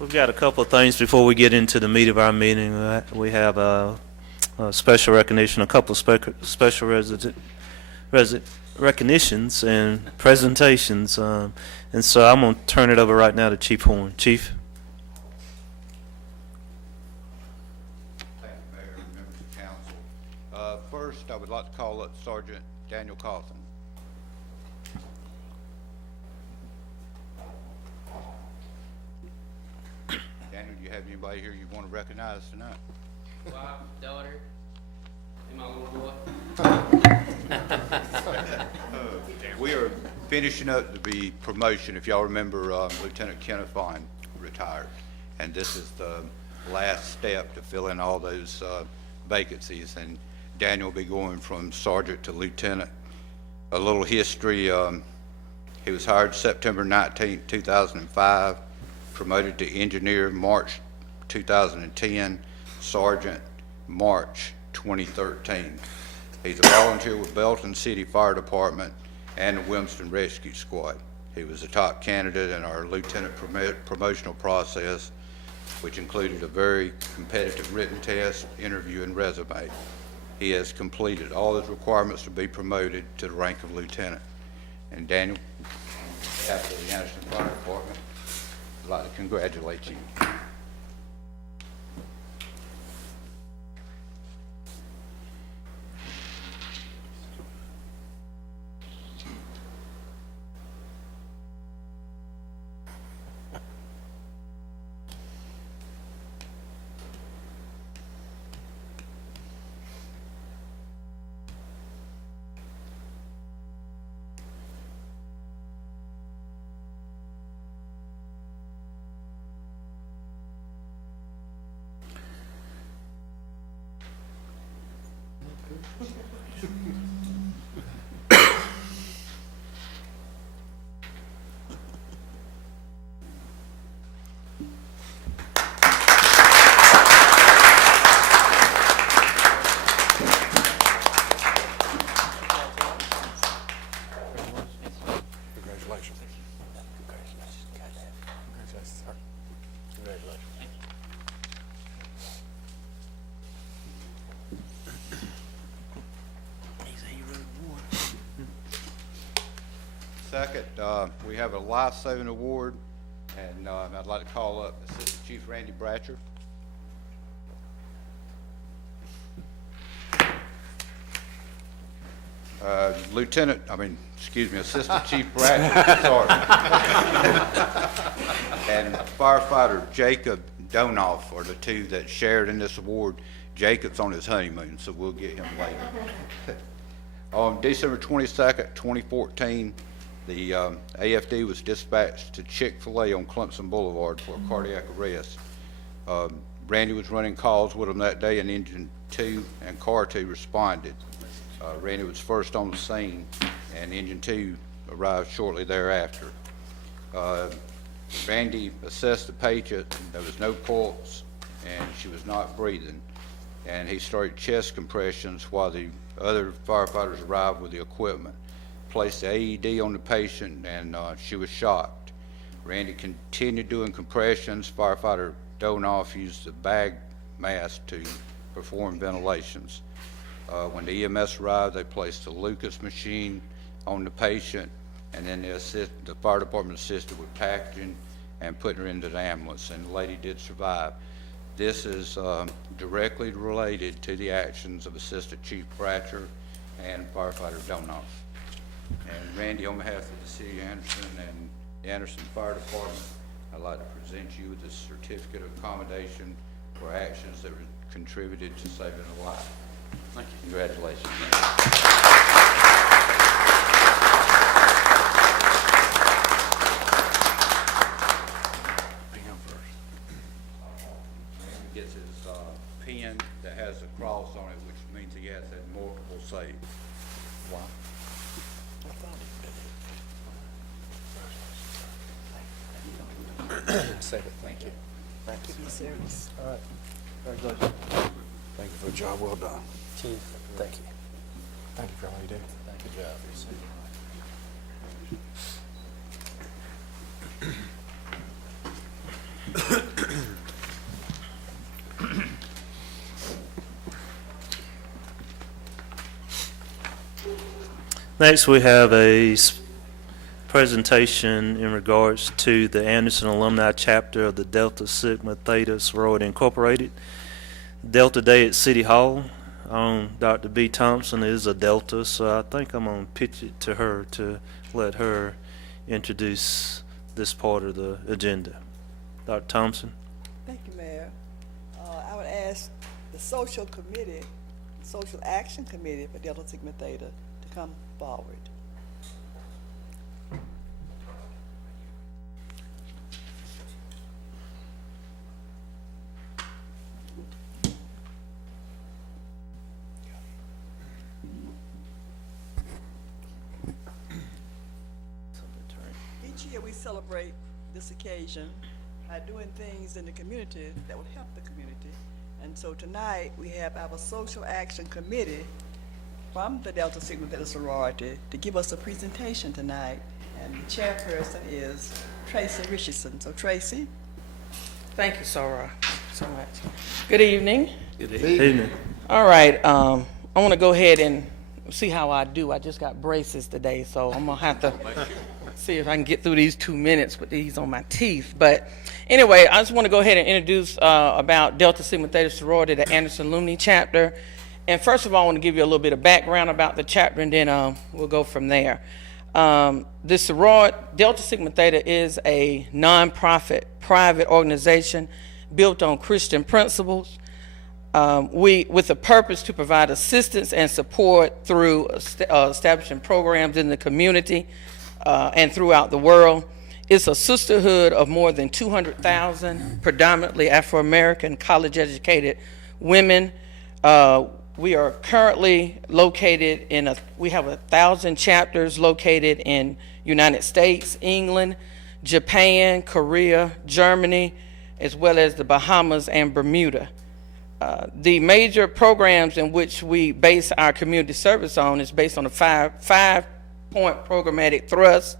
We've got a couple of things before we get into the meat of our meeting. We have a special recognition, a couple of special recognitions and presentations. And so I'm going to turn it over right now to Chief Horn. Chief. Thank you, Mayor and members of council. First, I would like to call up Sergeant Daniel Cawthon. Daniel, do you have anybody here you want to recognize tonight? Wife, daughter, and my little boy. We are finishing up the promotion. If y'all remember, Lieutenant Kenneth Vaughn retired, and this is the last step to fill in all those vacancies. And Daniel will be going from sergeant to lieutenant. A little history: he was hired September 19, 2005, promoted to engineer March 2010, sergeant March 2013. He's a volunteer with Belton City Fire Department and the Wilmston Rescue Squad. He was a top candidate in our lieutenant promotional process, which included a very competitive written test, interview, and resume. He has completed all his requirements to be promoted to the rank of lieutenant. And Daniel, after the Anderson Fire Department, I'd like to congratulate you. Second, we have a life-saving award, and I'd like to call up Assistant Chief Randy Bratcher. Assistant Chief Bratcher, sorry. And firefighter Jacob Donoff are the two that shared in this award. Jacob's on his honeymoon, so we'll get him later. On December 22nd, 2014, the AFD was dispatched to Chick-fil-A on Clemson Boulevard for a cardiac arrest. Randy was running calls with them that day, and Engine 2 and Car 2 responded. Randy was first on the scene, and Engine 2 arrived shortly thereafter. Randy assessed the patient. There was no pulse, and she was not breathing. And he started chest compressions while the other firefighters arrived with the equipment. Placed the AED on the patient, and she was shocked. Randy continued doing compressions. Firefighter Donoff used the bag mask to perform ventilations. When the EMS arrived, they placed the Lucas machine on the patient, and then the fire department assisted with packaging and putting her into the ambulance, and the lady did survive. This is directly related to the actions of Assistant Chief Bratcher and Firefighter Donoff. And Randy, on behalf of the City of Anderson and the Anderson Fire Department, I'd like to present you with this certificate of accommodation for actions that contributed to saving a life. Thank you. Congratulations. Randy gets his pen that has a cross on it, which means he has had multiple saves. Wow. Save it, thank you. Thank you. Be serious. All right, congratulations. Thank you for a job well done. Chief, thank you. Thank you for all you do. Good job. Next, we have a presentation in regards to the Anderson Alumni Chapter of the Delta Sigma Theta Sorority Incorporated. Delta Day at City Hall. Dr. B. Thompson is a Delta, so I think I'm going to pitch it to her to let her introduce this part of the agenda. Dr. Thompson. Thank you, Mayor. I would ask the Social Action Committee for Delta Sigma Theta to come forward. Each year we celebrate this occasion by doing things in the community that will help the community. And so tonight we have our Social Action Committee from the Delta Sigma Theta Sorority to give us a presentation tonight. And the chairperson is Tracy Richardson. So Tracy. Thank you, Sora, so much. Good evening. Good evening. All right, I want to go ahead and see how I do. I just got braces today, so I'm going to have to see if I can get through these 2 minutes with these on my teeth. But anyway, I just want to go ahead and introduce about Delta Sigma Theta Sorority, the Anderson Alumnae Chapter. And first of all, I want to give you a little bit of background about the chapter, and then we'll go from there. The sorority, Delta Sigma Theta, is a nonprofit private organization built on Christian principles. With the purpose to provide assistance and support through establishing programs in the community and throughout the world. It's a sisterhood of more than 200,000 predominantly Afro-American college-educated women. We are currently located we have 1,000 chapters located in United States, England, Japan, Korea, Germany, as well as the Bahamas and Bermuda. The major programs in which we base our community service on is based on a five-point programmatic thrust,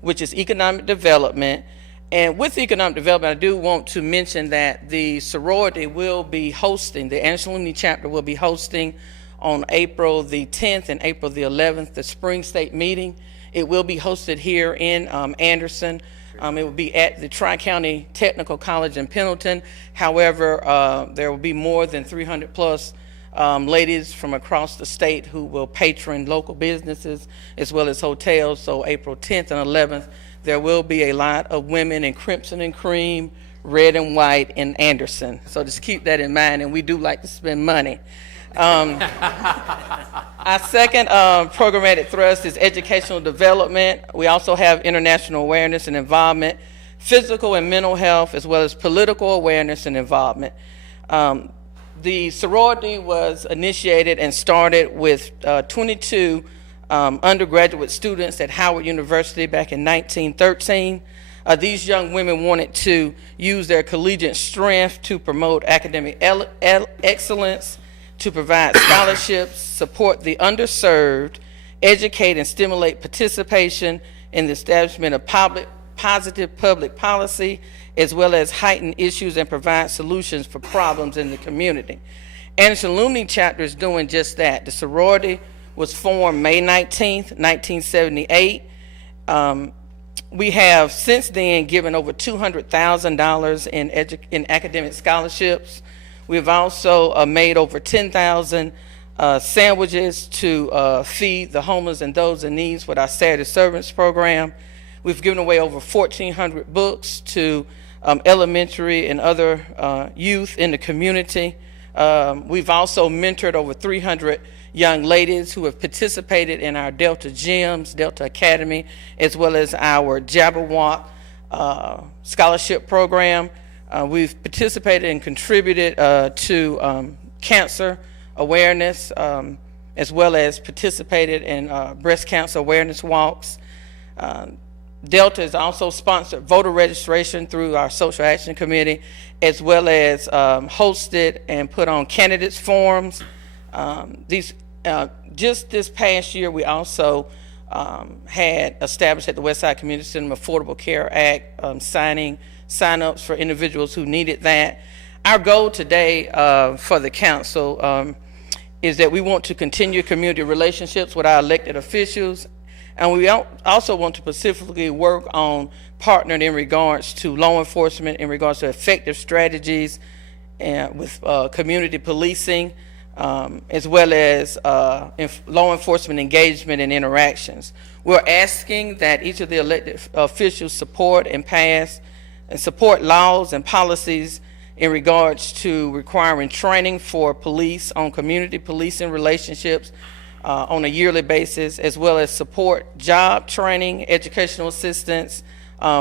which is economic development. And with economic development, I do want to mention that the sorority will be hosting, the Anderson Alumnae Chapter will be hosting on April the 10th and April the 11th, the Spring State Meeting. It will be hosted here in Anderson. It will be at the Tri-County Technical College in Pendleton. However, there will be more than 300 plus ladies from across the state who will patron local businesses as well as hotels. So April 10th and 11th, there will be a lot of women in crimson and cream, red and white in Anderson. So just keep that in mind, and we do like to spend money. Our second programmatic thrust is educational development. We also have international awareness and involvement, physical and mental health, as well as political awareness and involvement. The sorority was initiated and started with 22 undergraduate students at Howard University back in 1913. These young women wanted to use their collegiate strength to promote academic excellence, to provide scholarships, support the underserved, educate and stimulate participation in the establishment of positive public policy, as well as heighten issues and provide solutions for problems in the community. Anderson Alumnae Chapter is doing just that. The sorority was formed May 19th, 1978. We have since then given over $200,000 in academic scholarships. We've also made over 10,000 sandwiches to feed the homeless and those in need with our Saturday Servants program. We've given away over 1,400 books to elementary and other youth in the community. We've also mentored over 300 young ladies who have participated in our Delta Gyms, Delta Academy, as well as our Jabberwock scholarship program. We've participated and contributed to cancer awareness, as well as participated in breast cancer awareness walks. Delta has also sponsored voter registration through our Social Action Committee, as well as hosted and put on candidates forums. Just this past year, we also had established at the Westside Community Center Affordable Care Act sign-ups for individuals who needed that. Our goal today for the council is that we want to continue community relationships with our elected officials, and we also want to specifically work on partnering in regards to law enforcement, in regards to effective strategies and with community policing, as well as law enforcement engagement and interactions. We're asking that each of the elected officials support and pass and support laws and policies in regards to requiring training for police on community policing relationships on a yearly basis, as well as support job training, educational assistance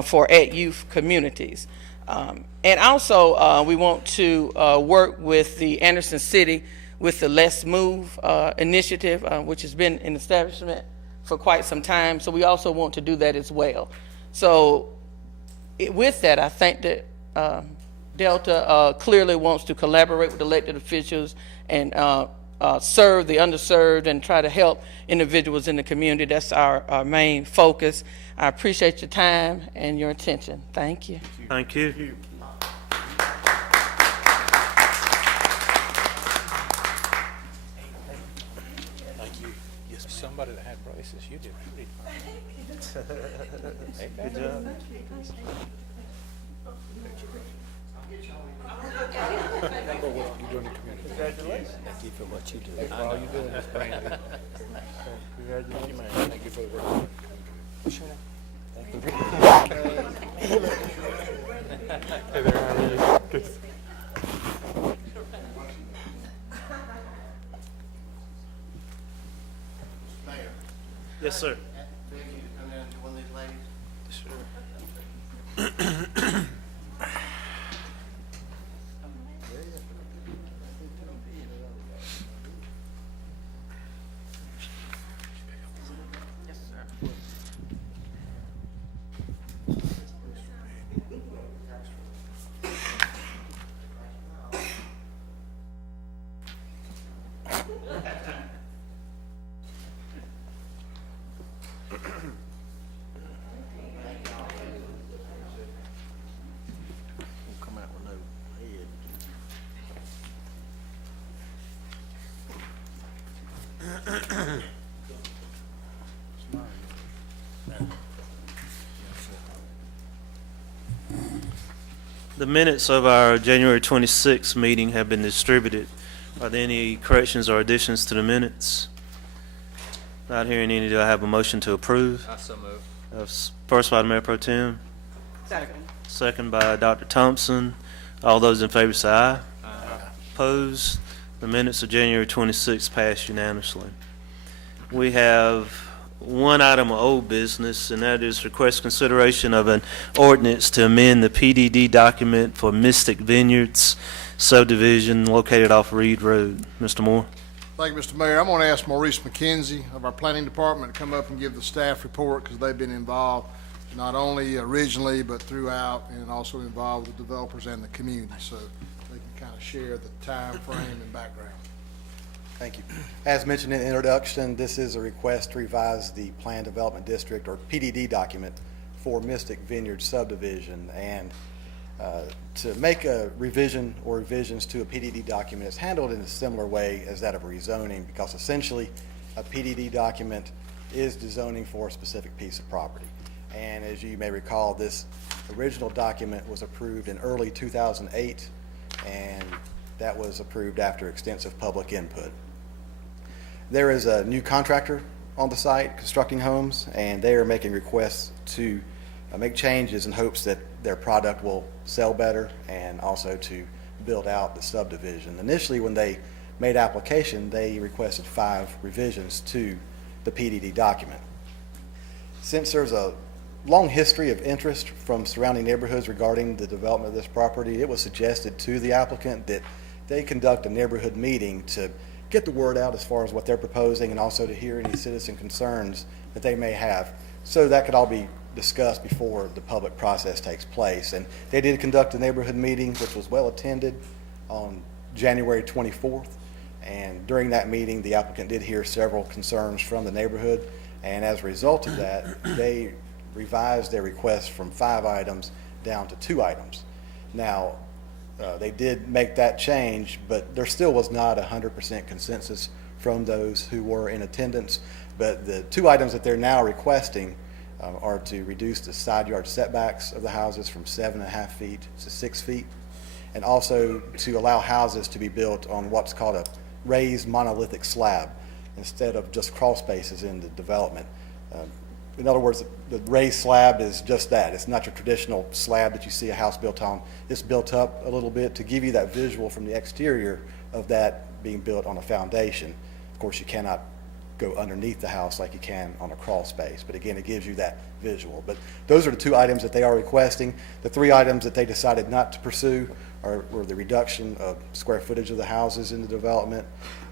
for at-youth communities. And also, we want to work with the Anderson City with the Let's Move initiative, which has been in establishment for quite some time. So we also want to do that as well. So with that, I think that Delta clearly wants to collaborate with elected officials and serve the underserved and try to help individuals in the community. That's our main focus. I appreciate your time and your attention. Thank you. Thank you. Thank you. Yes, somebody that had braces, you did pretty fine. Good job. For what you do in the community. Congratulations. Thank you for what you do. For all you do in this brand. Congratulations, man. Thank you for the work. Sure. Thank you. Hey there, how are you? Good. Mayor, Yes, sir. beg you to come down and join these ladies. Come out with no head. The minutes of our January 26th meeting have been distributed. Are there any corrections or additions to the minutes? Not hearing any, do I have a motion to approve? I so move. First by the Mayor Pro Tem, Second. second by Dr. Thompson. All those in favor say aye. Opposed? The minutes of January 26th passed unanimously. We have one item of old business, and that is request consideration of an ordinance to amend the PDD document for Mystic Vineyards subdivision located off Reed Road. Mr. Moore? Thank you, Mr. Mayor. I'm going to ask Maurice McKenzie of our planning department to come up and give the staff report because they've been involved not only originally but throughout, and also involved with developers and the community. So they can kind of share the time frame and background. Thank you. As mentioned in the introduction, this is a request to revise the Plan Development District, or PDD document, for Mystic Vineyards subdivision. And to make a revision or revisions to a PDD document is handled in a similar way as that of rezoning, because essentially a PDD document is the zoning for a specific piece of property. And as you may recall, this original document was approved in early 2008, and that was approved after extensive public input. There is a new contractor on the site constructing homes, and they are making requests to make changes in hopes that their product will sell better, and also to build out the subdivision. Initially, when they made application, they requested 5 revisions to the PDD document. Since there's a long history of interest from surrounding neighborhoods regarding the development of this property, it was suggested to the applicant that they conduct a neighborhood meeting to get the word out as far as what they're proposing, and also to hear any citizen concerns that they may have, so that could all be discussed before the public process takes place. And they did conduct a neighborhood meeting, which was well attended, on January 24th. And during that meeting, the applicant did hear several concerns from the neighborhood, and as a result of that, they revised their request from 5 items down to 2 items. Now, They did make that change, but there still was not 100% consensus from those who were in attendance. But the two items that they're now requesting are to reduce the side yard setbacks of the houses from 7.5 feet to 6 feet, and also to allow houses to be built on what's called a raised monolithic slab instead of just crawl spaces in the development. In other words, the raised slab is just that. It's not your traditional slab that you see a house built on. It's built up a little bit to give you that visual from the exterior of that being built on a foundation. Of course, you cannot go underneath the house like you can on a crawl space, but again, it gives you that visual. But those are the two items that they are requesting. The three items that they decided not to pursue were the reduction of square footage of the houses in the development.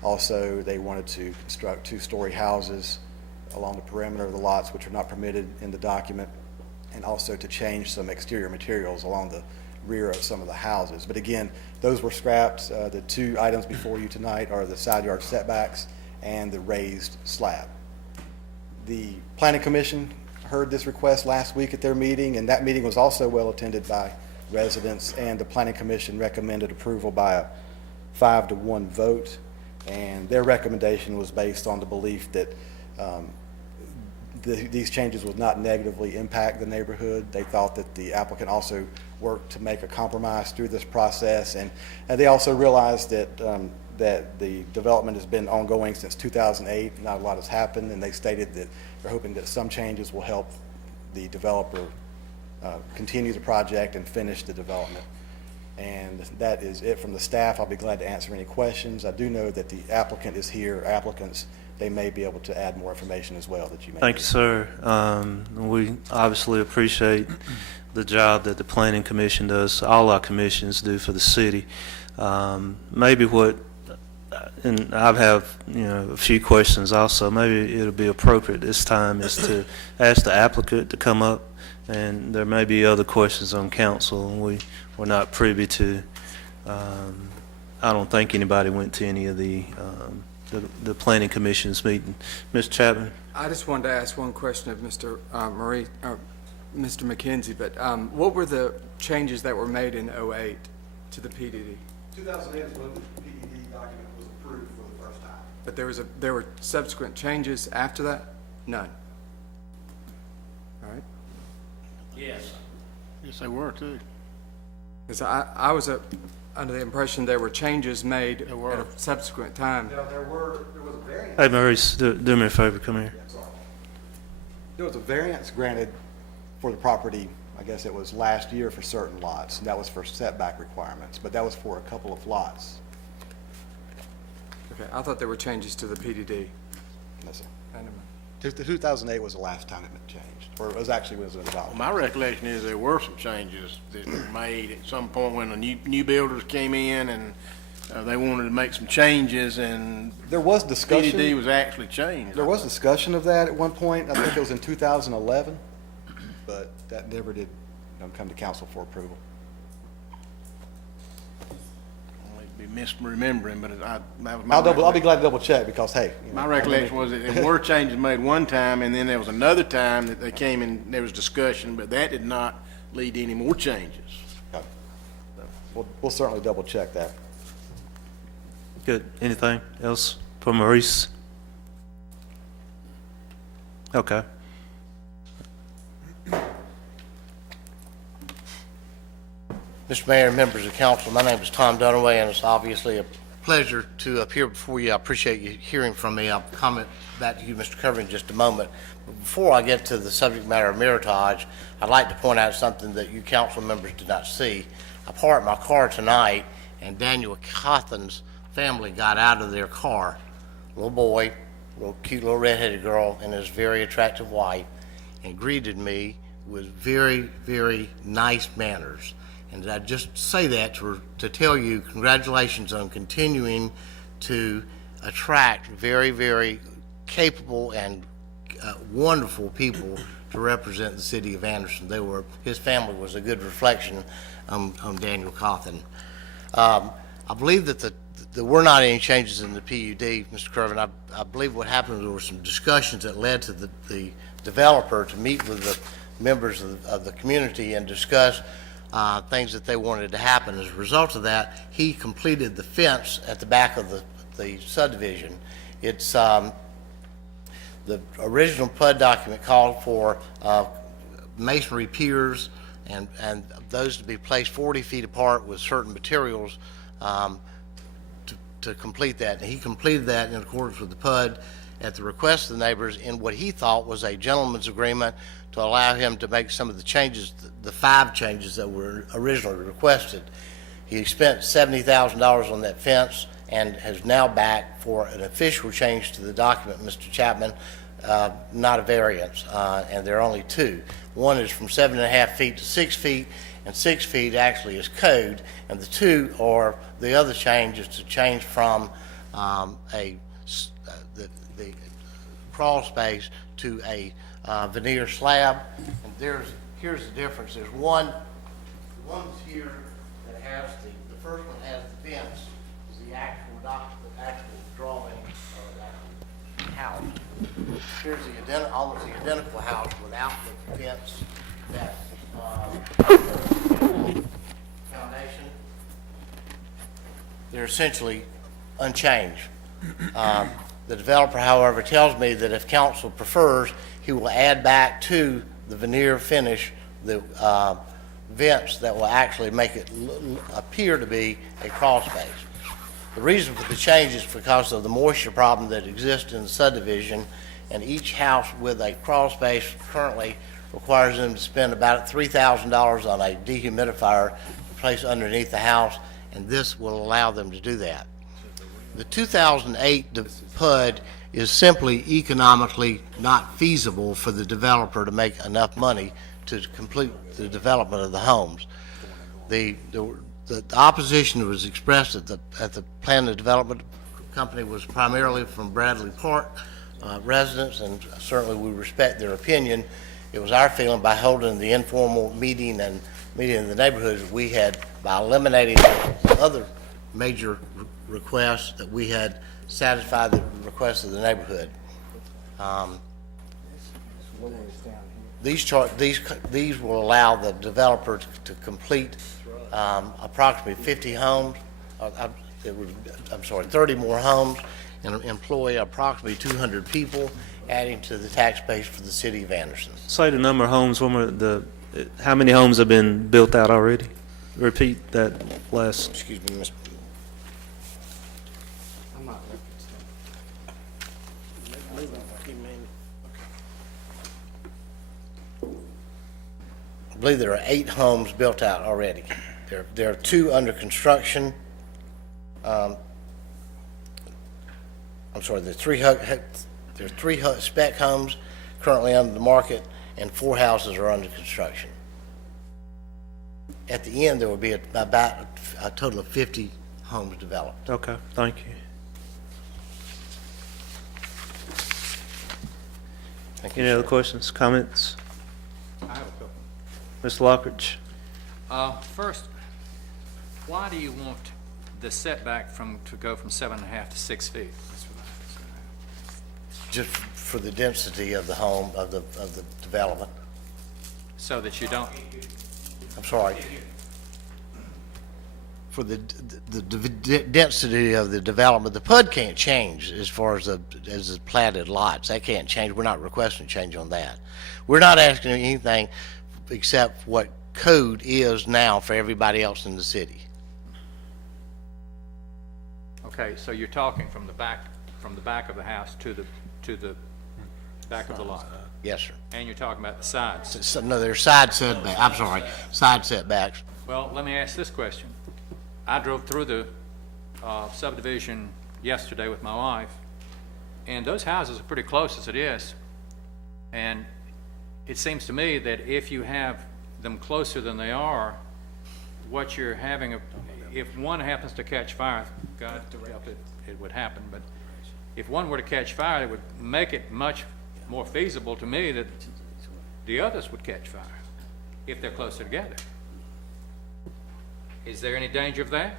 Also, they wanted to construct two-story houses along the perimeter of the lots, which are not permitted in the document, and also to change some exterior materials along the rear of some of the houses. But again, those were scrapped. The two items before you tonight are the side yard setbacks and the raised slab. The Planning Commission heard this request last week at their meeting, and that meeting was also well attended by residents, and the Planning Commission recommended approval by a 5-to-1 vote, and their recommendation was based on the belief that these changes would not negatively impact the neighborhood. They thought that the applicant also worked to make a compromise through this process, and they also realized that that the development has been ongoing since 2008. Not a lot has happened, and they stated that they're hoping that some changes will help the developer continue the project and finish the development. And that is it from the staff. I'll be glad to answer any questions. I do know that the applicant is here. Applicants, they may be able to add more information as well that you may Thank need. you, sir. We obviously appreciate the job that the Planning Commission does, all our commissions do for the city. Maybe what, and I have, a few questions also. Maybe it'll be appropriate this time is to ask the applicant to come up, and there may be other questions on council we're not privy to. I don't think anybody went to any of the Planning Commission's meeting. Mr. Chapman? I just wanted to ask one question of Mr. Mr. McKenzie, but what were the changes that were made in '08 to the PDD? 2008 is when the PDD document was approved for the first time. But there were subsequent changes after that? None. All right. Yes. Yes, they were too. Because I was under the impression there were changes made at were. a subsequent time. Now, there was a variance. Hey, Maurice, do me a favor, come here. There was a variance granted for the property, I guess it was last year for certain lots, and that was for setback requirements, but that was for a couple of lots. Okay, I thought there were changes to the PDD. No, sir. I never mind. 2008 was the last time it changed, or it was adopted. My recollection is there were some changes that were made at some point when the new builders came in and they wanted to make some changes, and There was discussion. PDD was actually changed. There was discussion of that at one point. I think it was in 2011, but that never did come to council for approval. I might be misremembering, but that was my I'll be glad to double check because, hey. My recollection was that there were changes made one time, and then there was another time that they came and there was discussion, but that did not lead to any more changes. Okay. We'll certainly double check that. Good. Anything else for Maurice? Okay. Mr. Mayor and members of council, my name is Tom Dunaway, and it's obviously a pleasure to appear before you. I appreciate you hearing from me. I'll comment back to you, Mr. Cover, in just a moment. But before I get to the subject matter of Meritage, I'd like to point out something that you council members did not see. I parked my car tonight, and Daniel Cawthon's family got out of their car. Little boy, cute little redheaded girl, and his very attractive wife, and greeted me with very, very nice manners. And I just say that to tell you congratulations on continuing to attract very, very capable and wonderful people to represent the city of Anderson. His family was a good reflection on Daniel Cawthon. I believe that there were not any changes in the PUD, Mr. Kervin. I believe what happened, there were some discussions that led to the developer to meet with the members of the community and discuss things that they wanted to happen. As a result of that, he completed the fence at the back of the subdivision. It's, the original PUD document called for masonry piers and those to be placed 40 feet apart with certain materials to complete that. And he completed that in accordance with the PUD at the request of the neighbors in what he thought was a gentleman's agreement to allow him to make some of the changes, the 5 changes that were originally requested. He spent $70,000 on that fence and has now back for an official change to the document, Mr. Chapman, not a variance, and there are only 2. One is from 7.5 feet to 6 feet, and 6 feet actually is code, and the 2 are, the other change is to change from the crawl space to a veneer slab. And here's the difference. There's one here that has the first one has the fence, is the actual drawing of the house. Here's almost the identical house without the fence, that foundation. They're essentially unchanged. The developer, however, tells me that if council prefers, he will add back to the veneer finish the vents that will actually make it appear to be a crawl space. The reason for the change is because of the moisture problem that exists in the subdivision, and each house with a crawl space currently requires them to spend about $3,000 on a dehumidifier to place underneath the house, and this will allow them to do that. The 2008 PUD is simply economically not feasible for the developer to make enough money to complete the development of the homes. The opposition that was expressed at the Plan and Development Company was primarily from Bradley Park residents, and certainly we respect their opinion. It was our feeling, by holding the informal meeting and meeting in the neighborhoods, we had, by eliminating the other major requests, that we had satisfied the requests of the neighborhood. These will allow the developer to complete approximately 50 homes, 30 more homes, and employ approximately 200 people, adding to the tax base for the city of Anderson. Say the number of homes, how many homes have been built out already? Repeat that last. Excuse me, Mr. I believe there are 8 homes built out already. There are 2 under construction. I'm sorry, there are 3 spec homes currently under the market, and 4 houses are under construction. At the end, there will be about a total of 50 homes developed. Okay, thank you. Any other questions, comments? I have a couple. Mr. Laughridge? First, why do you want the setback to go from 7.5 to 6 feet? That's what I was Just for the density of the home, of the development. so that you don't, I'm sorry. For the density of the development, the PUD can't change as far as the platted lots. That can't change. We're not requesting a change on that. We're not asking anything except what code is now for everybody else in the city. okay, so you're talking from the back of the house to the back of the lot, Yes, sir. and you're talking about the sides. So, no, there's side setbacks. I'm sorry, side setbacks. Well, let me ask this question. I drove through the subdivision yesterday with my wife, and those houses are pretty close as it is. And it seems to me that if you have them closer than they are, what you're having, if one happens to catch fire, God help it, it would happen, but if one were to catch fire, it would make it much more feasible to me that the others would catch fire if they're closer together. Is there any danger of that?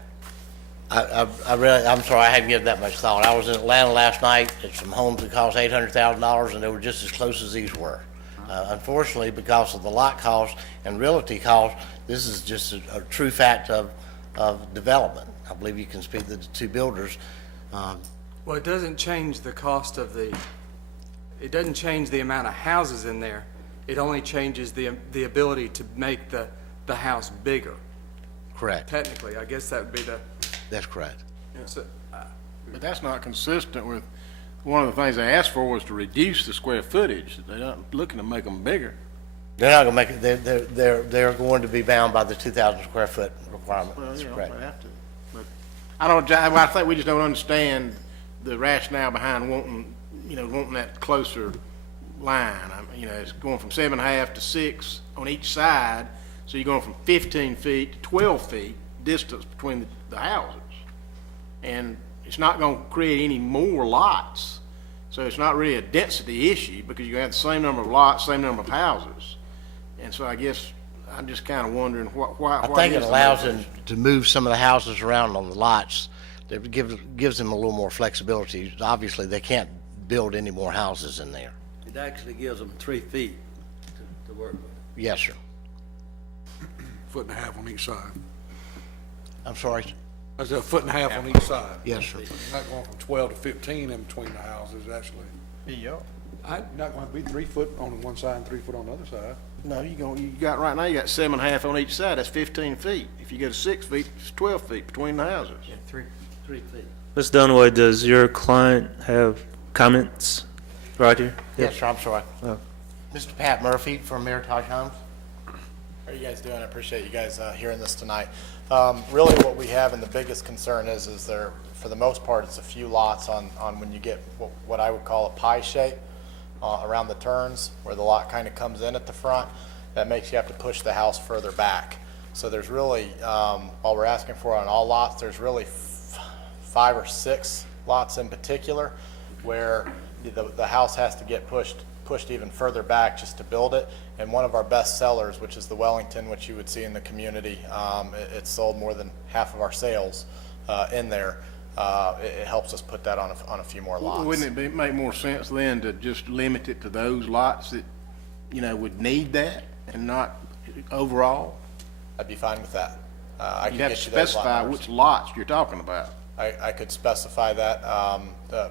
I'm sorry, I hadn't given that much thought. I was in Atlanta last night at some homes that cost $800,000, and they were just as close as these were. Unfortunately, because of the lot cost and realty cost, this is just a true fact of development. I believe you can speak to the two builders. Well, it doesn't change the cost of it doesn't change the amount of houses in there. It only changes the ability to make the house bigger. Correct. Technically, I guess that would be That's correct. so, But that's not consistent with, one of the things they asked for was to reduce the square footage. They're not looking to make them bigger. They're not gonna make it, they're going to be bound by the 2,000 square foot requirement. Well, That's you know, correct. they have to. But I think we just don't understand the rationale behind wanting that closer line. It's going from 7.5 to 6 on each side, so you're going from 15 feet to 12 feet distance between the houses. And it's not gonna create any more lots, so it's not really a density issue, because you have the same number of lots, same number of houses. And so I guess I'm just kind of wondering why. I think it allows them to move some of the houses around on the lots. It gives them a little more flexibility. Obviously, they can't build any more houses in there. It actually gives them 3 feet to work with. Yes, sir. 1.5 on each side. I'm sorry? I said 1.5 on each side. Yes, sir. You're not going from 12 to 15 in between the houses, actually. Yeah. You're not going to be 3 foot on one side and 3 foot on the other side. No, you got, right now, you got 7.5 on each side, that's 15 feet. If you go to 6 feet, it's 12 feet between the houses. 3 feet. Ms. Dunaway, does your client have comments right here? Yes, sir, I'm sorry. Oh. Mr. Pat Murphy from Meritage Homes. How are you guys doing? I appreciate you guys hearing this tonight. Really what we have, and the biggest concern is there, for the most part, it's a few lots on when you get what I would call a pie shape around the turns, where the lot kind of comes in at the front. That makes you have to push the house further back. So there's really, while we're asking for on all lots, there's really 5 or 6 lots in particular where the house has to get pushed even further back just to build it. And one of our best sellers, which is the Wellington, which you would see in the community, it's sold more than half of our sales in there. It helps us put that on a few more lots. Wouldn't it make more sense then to just limit it to those lots that, would need that and not overall? I'd be fine with that. I You'd can have to get you those lot specify numbers. which lots you're talking about. I could specify that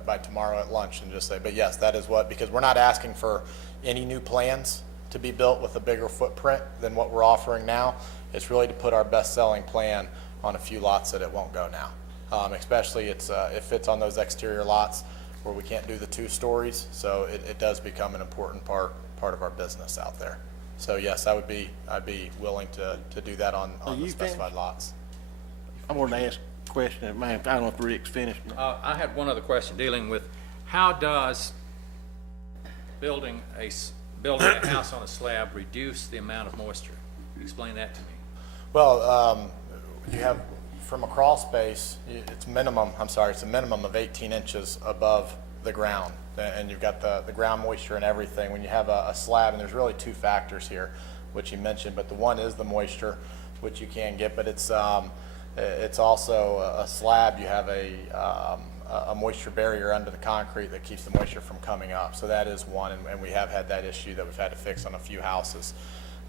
by tomorrow at lunch and just say, but yes, that is because we're not asking for any new plans to be built with a bigger footprint than what we're offering now. It's really to put our best-selling plan on a few lots that it won't go now. Especially it fits on those exterior lots where we can't do the 2 stories, so it does become an important part of our business out there. So yes, I'd be willing to do that on the specified lots. I wanted to ask a question, man, I don't know if Rick's finished. I had one other question dealing with how does building a house on a slab reduce the amount of moisture? Explain that to me. Well, you have, from a crawl space, it's a minimum of 18 inches above the ground. And you've got the ground moisture and everything. When you have a slab, and there's really 2 factors here, which you mentioned, but the one is the moisture, which you can get, but it's also a slab. You have a moisture barrier under the concrete that keeps the moisture from coming up. So that is one, and we have had that issue that we've had to fix on a few houses.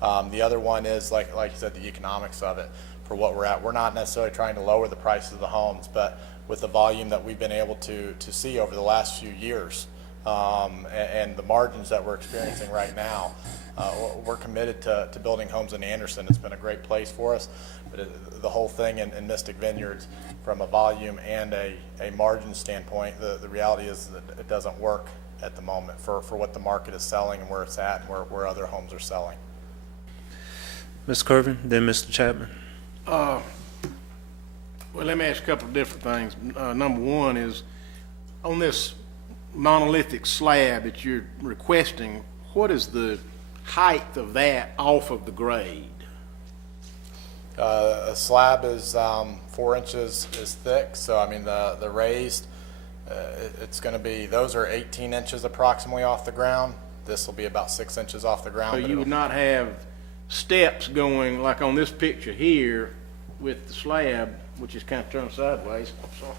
The other one is, like you said, the economics of it. For what we're at, we're not necessarily trying to lower the prices of the homes, but with the volume that we've been able to see over the last few years, and the margins that we're experiencing right now, we're committed to building homes in Anderson. It's been a great place for us, but the whole thing in Mystic Vineyards, from a volume and a margin standpoint, the reality is that it doesn't work at the moment for what the market is selling and where it's at and where other homes are selling. Ms. Kirvin, then Mr. Chapman. Well, let me ask a couple of different things. Number one is, on this monolithic slab that you're requesting, what is the height of that off of the grade? A slab is 4 inches is thick, so I mean the raised, it's going to be, those are 18 inches approximately off the ground. This will be about 6 inches off the ground. So you would not have steps going like on this picture here with the slab, which is kind of turned sideways. I'm sorry.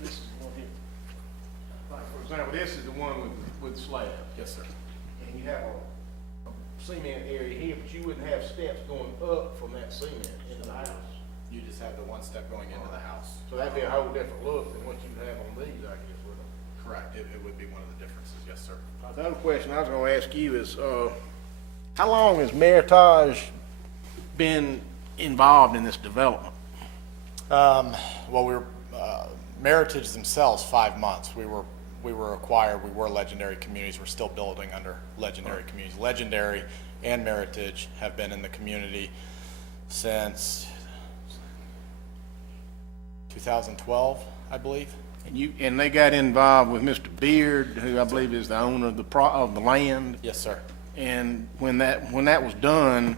This is the one here. Like, for example, this is the one with the slab. Yes, sir. And you have a cement area here, but you wouldn't have steps going up from that cement into the house. You just have the one step going into the house. So that'd be a whole different look than what you have on these, I guess, with them. Correct. It would be one of the differences, yes, sir. The other question I was gonna ask you is, how long has Meritage been involved in this development? Well, Meritage themselves, 5 months. We were acquired. We were Legendary Communities. We're still building under Legendary Communities. Legendary and Meritage have been in the community since 2012, I believe. And they got involved with Mr. Beard, who I believe is the owner of the land. Yes, sir. And when that was done,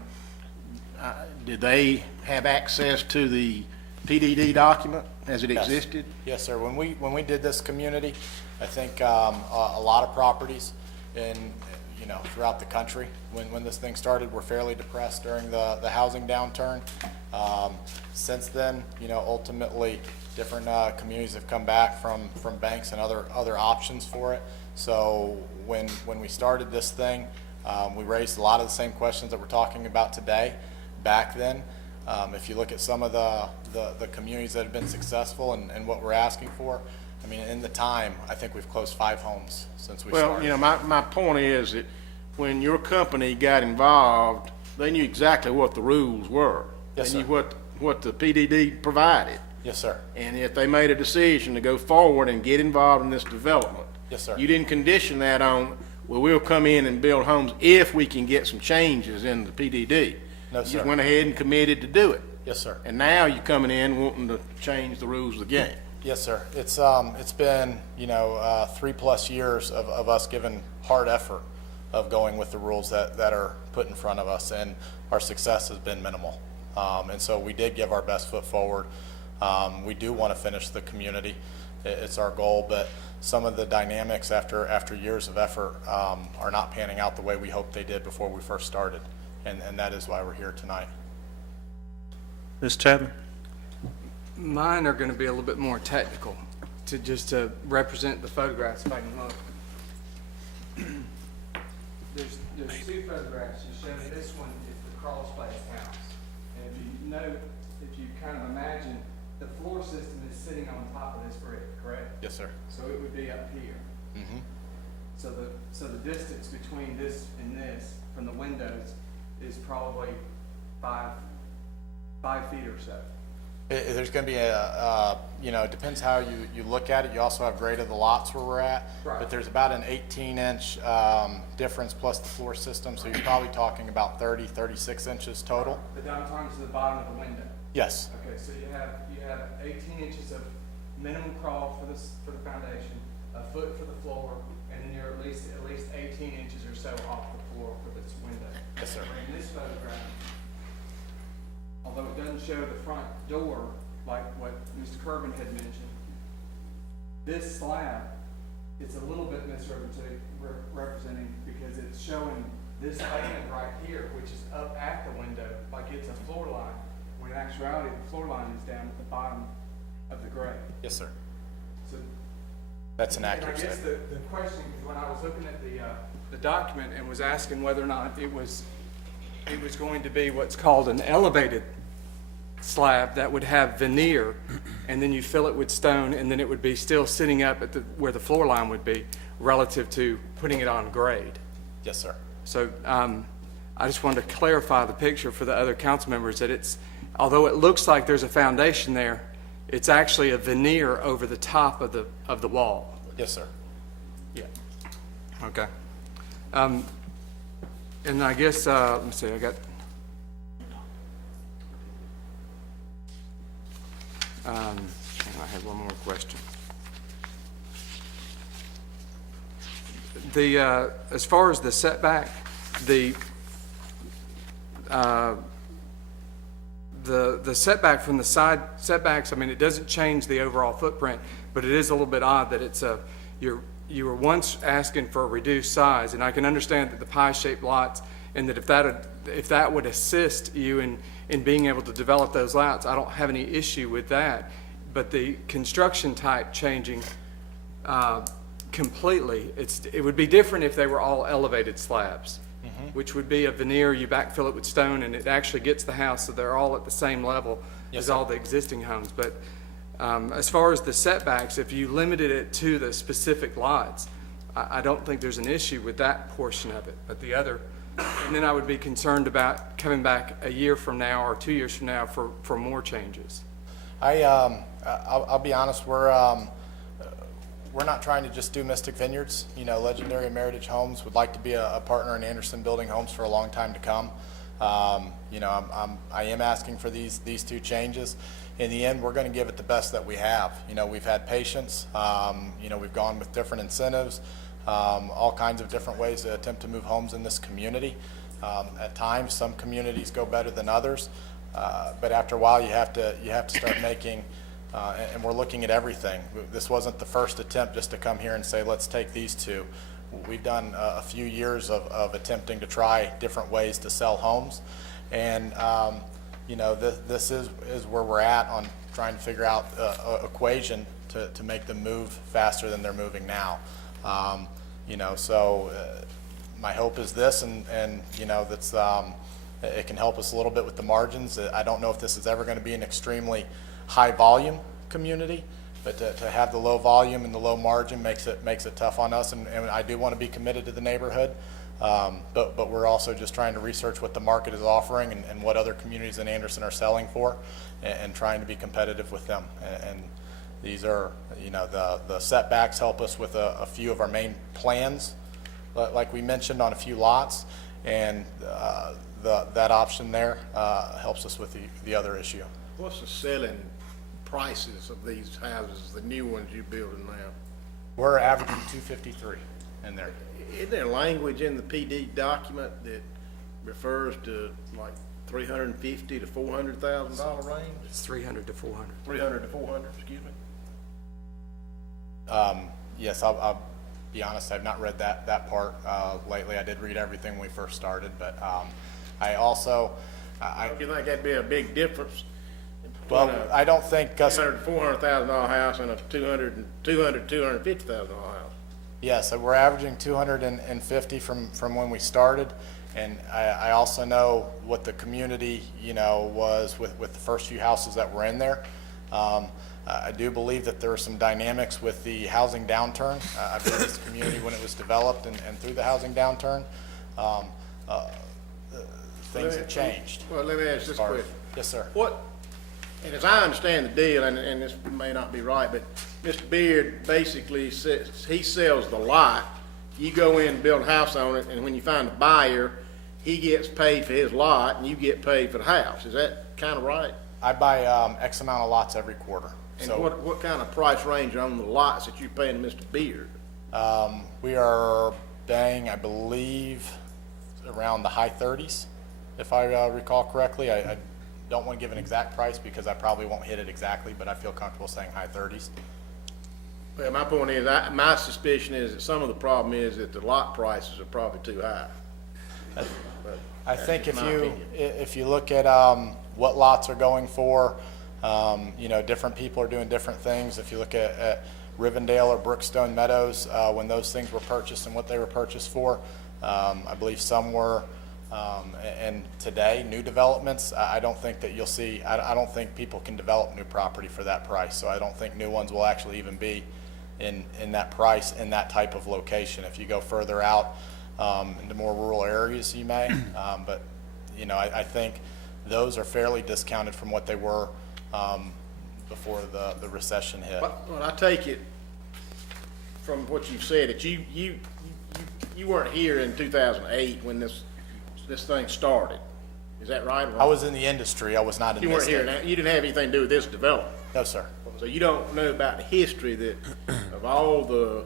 did they have access to the PDD document as it Yes. existed? Yes, sir. When we did this community, I think a lot of properties throughout the country, when this thing started, were fairly depressed during the housing downturn. Since then, ultimately, different communities have come back from banks and other options for it. So when we started this thing, we raised a lot of the same questions that we're talking about today back then. If you look at some of the communities that have been successful and what we're asking for, I mean, in the time, I think we've closed 5 homes since we started. Well, my point is that when your company got involved, they knew exactly what the rules were. Yes, They sir. knew what the PDD provided. Yes, sir. And if they made a decision to go forward and get involved in this development. Yes, sir. You didn't condition that on, well, we'll come in and build homes if we can get some changes in the PDD. No, You sir. just went ahead and committed to do it. Yes, sir. And now you're coming in wanting to change the rules of the game. Yes, sir. It's been 3+ years of us giving hard effort of going with the rules that are put in front of us, and our success has been minimal. And so we did give our best foot forward. We do want to finish the community. It's our goal, but some of the dynamics after years of effort are not panning out the way we hoped they did before we first started, and that is why we're here tonight. Ms. Chapman? Mine are going to be a little bit more technical to represent the photographs if I can look. There's 2 photographs. You show this one is the crawl space house. And if you note, if you kind of imagine, the floor system is sitting on top of this brick, correct? Yes, sir. So it would be up here. Mm-hmm. So the distance between this and this from the windows is probably 5 feet or so. There's going to be it depends how you look at it. You also have grade of the lots where we're at, Right. but there's about an 18-inch difference plus the floor system, so you're probably talking about 36 inches total. But I'm talking to the bottom of the window. Yes. Okay, so you have 18 inches of minimum crawl for the foundation, a foot for the floor, and then you're at least 18 inches or so off the floor for this window. Yes, sir. In this photograph, although it doesn't show the front door like what Mr. Harbin had mentioned, this slab, it's a little bit misrepresenting because it's showing this band right here, which is up at the window, like it's a floor line, when in actuality the floor line is down at the bottom of the grade. Yes, sir. So That's an accurate I guess statement. the question, when I was looking at the document and was asking whether or not it was going to be what's called an elevated slab that would have veneer, and then you fill it with stone, and then it would be still sitting up at where the floor line would be relative to putting it on grade. Yes, sir. So I just wanted to clarify the picture for the other council members that although it looks like there's a foundation there, it's actually a veneer over the top of the wall. Yes, sir. Yeah. Okay. And I guess, let me see, I had one more question. As far as the setback, the setback from the side setbacks, I mean, it doesn't change the overall footprint, but it is a little bit odd that it's you were once asking for a reduced size, and I can understand that the pie-shaped lots, and that if that would assist you in being able to develop those lots, I don't have any issue with that. But the construction type changing kind completely. It would be different if they were all elevated slabs, which would be a veneer, you backfill it with stone, and it actually gets the house so they're all at the same level as all the existing homes. But as far as the setbacks, if you limited it to the specific lots, I don't think there's an issue with that portion of it. But the other, and then I would be concerned about coming back a year from now or 2 years from now for more changes. I'll be honest, we're not trying to just do Mystic Vineyards. You know, Legendary Meritage Homes would like to be a partner in Anderson Building Homes for a long time to come. You know, I am asking for these two changes. In the end, we're going to give it the best that we have. You know, we've had patience. You know, we've gone with different incentives, all kinds of different ways to attempt to move homes in this community. At times, some communities go better than others, but after a while, you have to start making. And we're looking at everything. This wasn't the first attempt just to come here and say, let's take these two. We've done a few years of attempting to try different ways to sell homes. And, you know, this is where we're at on trying to figure out an equation to make them move faster than they're moving now. You know, so my hope is this, and you know, that's it can help us a little bit with the margins. I don't know if this is ever going to be an extremely high volume community, but to have the low volume and the low margin makes it tough on us, and I do want to be committed to the neighborhood, but we're also just trying to research what the market is offering and what other communities in Anderson are selling for, and trying to be competitive with them. And these are, you know, the setbacks help us with a few of our main plans, like we mentioned, on a few lots, and that option there helps us with the other issue. What's the selling prices of these houses, the new ones you're building now? We're averaging $253 in there. Is there language in the PD document that refers to like $350,000 to $400,000 range? It's 300 to 400. 300 to 400, excuse me? Yes, I'll be honest, I've not read that part lately. I did read everything when we first started, but I also... Do you think that'd be a big difference? Well, I don't think... $300,000 to $400,000 house and a $250,000 house. Yes, so we're averaging 250 from when we started, and I also know what the community, you know, was with the first few houses that were in there. I do believe that there were some dynamics with the housing downturn. I believe this community, when it was developed and through the housing downturn, things have changed. Well, let me ask this question. Yes, sir. And as I understand the deal, and this may not be right, but Mr. Beard basically says he sells the lot. You go in and build a house on it, and when you find a buyer, he gets paid for his lot, and you get paid for the house. Is that kind of right? I buy X amount of lots every quarter. And so what kind of price range are on the lots that you're paying Mr. Beard? we are paying, I believe, around the high 30s, if I recall correctly. I don't want to give an exact price because I probably won't hit it exactly, but I feel comfortable saying high 30s. Well, my point is, my suspicion is that some of the problem is that the lot prices are probably too high. I think if you look at what lots are going for, you know, different people are doing different things. If you look at Rivendell or Brookstone Meadows, when those things were purchased and what they were purchased for, I believe some were, and today, new developments, I don't think that you'll see, I don't think people can develop new property for that price, so I don't think new ones will actually even be in that price, in that type of location. If you go further out into more rural areas, you may, but, you know, I think those are fairly discounted from what they were before the recession hit. Well, I take it from what you've said that you weren't here in 2008 when this thing started. Is that right? I was in the industry. I was not in this. You weren't here. You didn't have anything to do with this development. No, sir. So you don't know about the history of all the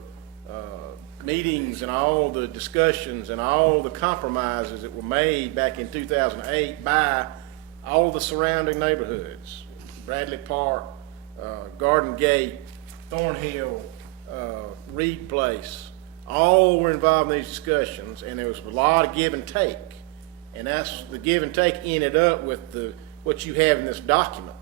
meetings and all the discussions and all the compromises that were made back in 2008 by all the surrounding neighborhoods. Bradley Park, Garden Gate, Thornhill, Reed Place, all were involved in these discussions, and there was a lot of give and take. And that's the give and take ended up with what you have in this document.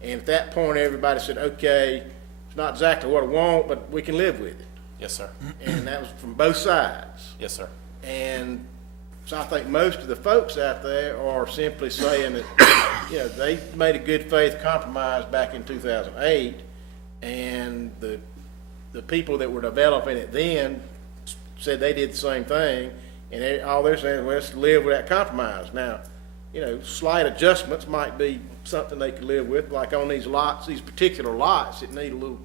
And at that point, everybody said, okay, it's not exactly what I want, but we can live with it. Yes, sir. And that was from both sides. Yes, sir. And so I think most of the folks out there are simply saying that, you know, they made a good faith compromise back in 2008, and the people that were developing it then said they did the same thing, and all they're saying is, well, let's live with that compromise. Now, you know, slight adjustments might be something they could live with, like on these lots, these particular lots that need a little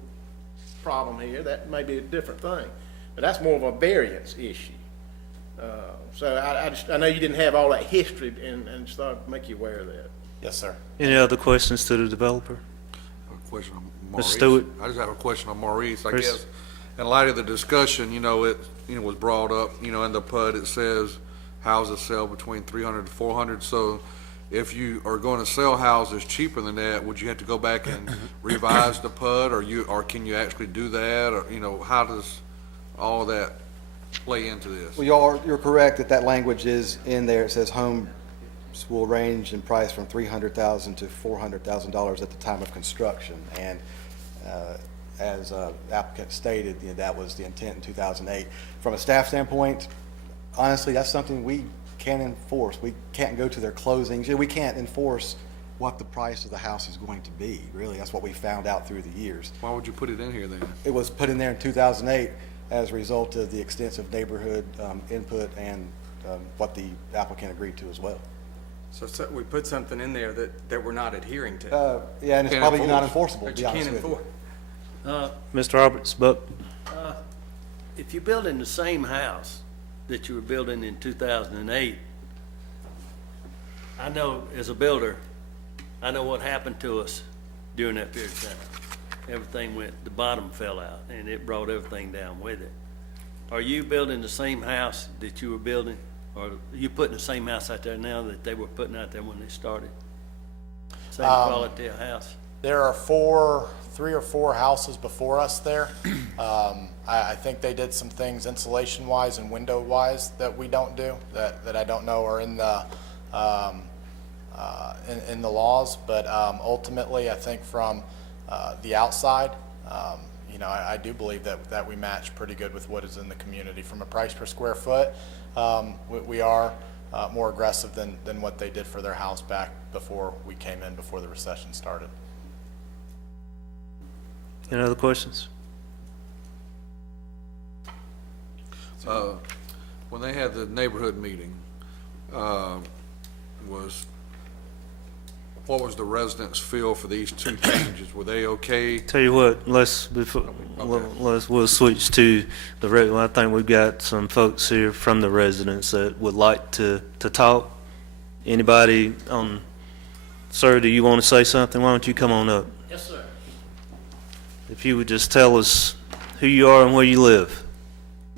problem here, that may be a different thing. But that's more of a variance issue. So I know you didn't have all that history, and just thought I'd make you aware of that. Yes, sir. Any other questions to the developer? A question on Mr. Maurice. Stewart? I just have a question on Maurice. I Chris? guess, in light of the discussion, you know, it, you know, was brought up, you know, in the PUD, it says houses sell between 300 to 400. So if you are going to sell houses cheaper than that, would you have to go back and revise the PUD, or can you actually do that? Or, you know, how does all that play into this? Well, you're correct that language is in there. It says homes will range in price from $300,000 to $400,000 at the time of construction. And as applicant stated, you know, that was the intent in 2008. From a staff standpoint, honestly, that's something we can't enforce. We can't go to their closings. You know, we can't enforce what the price of the house is going to be. Really, that's what we found out through the years. Why would you put it in here then? It was put in there in 2008 as a result of the extensive neighborhood input and what the applicant agreed to as well. So we put something in there that we're not adhering to. Yeah, and it's Can't probably enforce. not enforceable, to That be you honest can't with you. enforce. Mr. Roberts, but If you're building the same house that you were building in 2008, I know as a builder, I know what happened to us during that period of time. Everything the bottom fell out, and it brought everything down with it. Are you building the same house that you were building, or are you putting the same house out there now that they were putting out there when they started? Same quality of house? There are 3 or 4 houses before us there. I think they did some things insulation-wise and window-wise that we don't do, that I don't know are in the in the laws. But ultimately, I think from the outside, you know, I do believe that we match pretty good with what is in the community. From a price per square foot, we are more aggressive than what they did for their house back before we came in, before the recession started. any other questions? When they had the neighborhood meeting, what was the residents' feel for these 2 changes? Were they okay? Tell you what, we'll switch to the I think we've got some folks here from the residents that would like to talk. Anybody on, sir, do you want to say something? Why don't you come on up? Yes, sir. If you would just tell us who you are and where you live.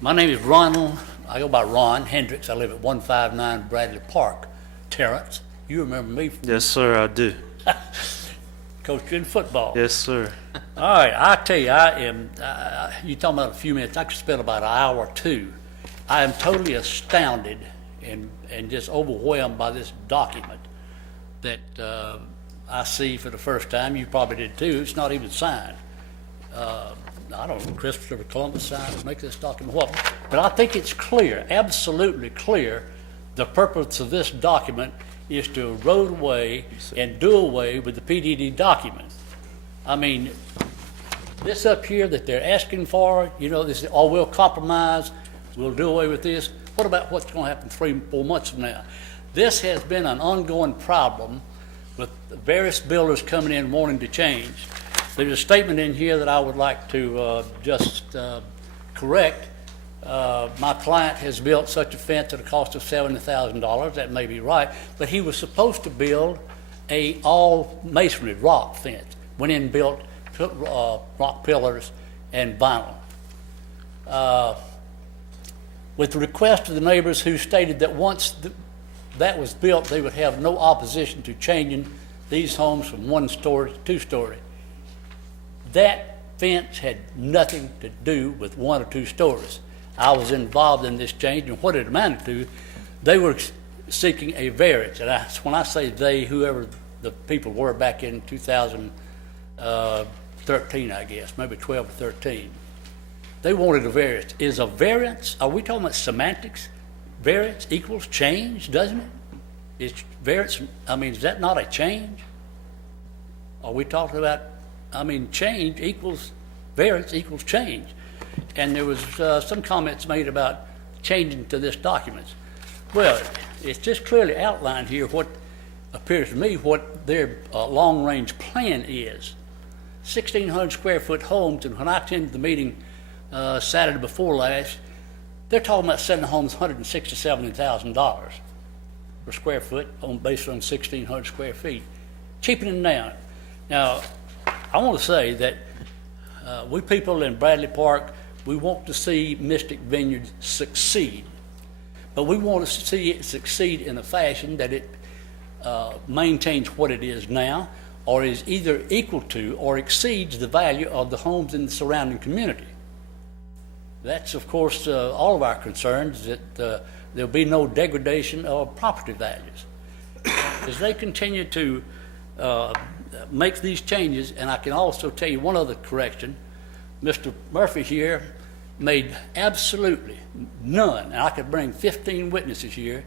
My name is Ronald. I go by Ron Hendricks. I live at 159 Bradley Park, Terrence. You remember me from Yes, sir, I do. coaching football. Yes, sir. All right, I tell you, I am, you talking about a few minutes, I could spend about an hour or two. I am totally astounded and just overwhelmed by this document that I see for the first time. You probably did too. It's not even signed. I don't know, Christopher Columbus signed to make this document what, but I think it's clear, absolutely clear, the purpose of this document is to erode away and do away with the PDD document. I mean, this up here that they're asking for, you know, this is, oh, we'll compromise, we'll do away with this. What about what's going to happen 3 or 4 months from now? This has been an ongoing problem with various builders coming in wanting to change. There's a statement in here that I would like to just correct. My client has built such a fence at a cost of $70,000. That may be right, but he was supposed to build a all masonry rock fence. Went in and built rock pillars and vinyl. With the request of the neighbors who stated that once that was built, they would have no opposition to changing these homes from 1-story to 2-story. That fence had nothing to do with 1 or 2 stories. I was involved in this change, and what it amounted to, they were seeking a variance. And when I say they, whoever the people were back in 2013, I guess, maybe 12 or 13, They wanted a variance. Is a variance, are we talking about semantics? Variance equals change, doesn't it? Is variance, I mean, is that not a change? Are we talking about, I mean, change equals, variance equals change. And there was some comments made about changing to this document. Well, it's just clearly outlined here what appears to me what their long-range plan is. 1,600 square foot homes, and when I attended the meeting Saturday before last, they're talking about selling homes $160,000-$170,000 per square foot based on 1,600 square feet, cheapening down. Now, I want to say that we people in Bradley Park, we want to see Mystic Vineyards succeed, but we want to see it succeed in a fashion that it maintains what it is now, or is either equal to or exceeds the value of the homes in the surrounding community. That's, of course, all of our concerns, that there'll be no degradation of property values. As they continue to make these changes, and I can also tell you one other correction, Mr. Murphy here made absolutely none, and I could bring 15 witnesses here,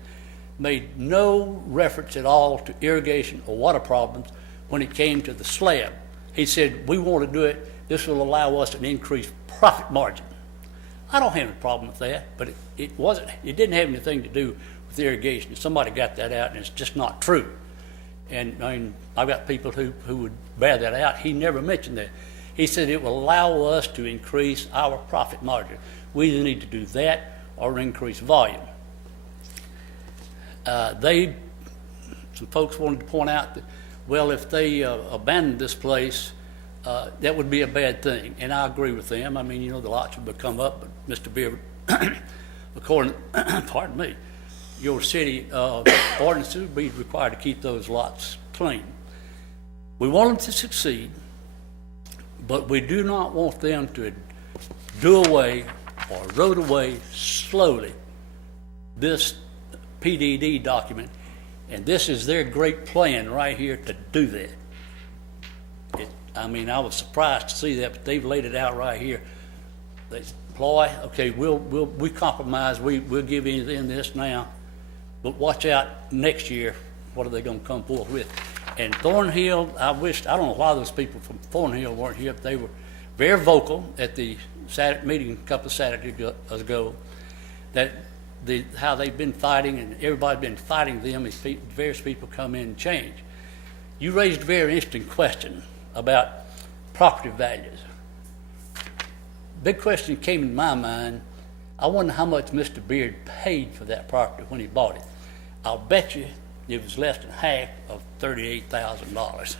made no reference at all to irrigation or water problems when it came to the slab. He said, we want to do it, this will allow us an increased profit margin. I don't have any problem with that, but it didn't have anything to do with irrigation. Somebody got that out, and it's just not true. And I mean, I've got people who would bear that out. He never mentioned that. He said it will allow us to increase our profit margin. We either need to do that or increase volume. Some folks wanted to point out that, well, if they abandoned this place, that would be a bad thing, and I agree with them. I mean, you know, the lots would come up, but Mr. Beard, according, pardon me, your city ordinance would be required to keep those lots clean. We want them to succeed, but we do not want them to do away or erode away slowly this PDD document, and this is their great plan right here to do that. I mean, I was surprised to see that, but they've laid it out right here. They employ, okay, we compromise, we'll give in this now, but watch out next year, what are they going to come forth with? And Thornhill, I don't know why those people from Thornhill weren't here, but they were very vocal at the Saturday meeting a couple of Saturdays ago, that how they've been fighting, and everybody's been fighting them as various people come in and change. You raised a very interesting question about property values. Big question came in my mind. I wonder how much Mr. Beard paid for that property when he bought it. I'll bet you it was less than half of $38,000.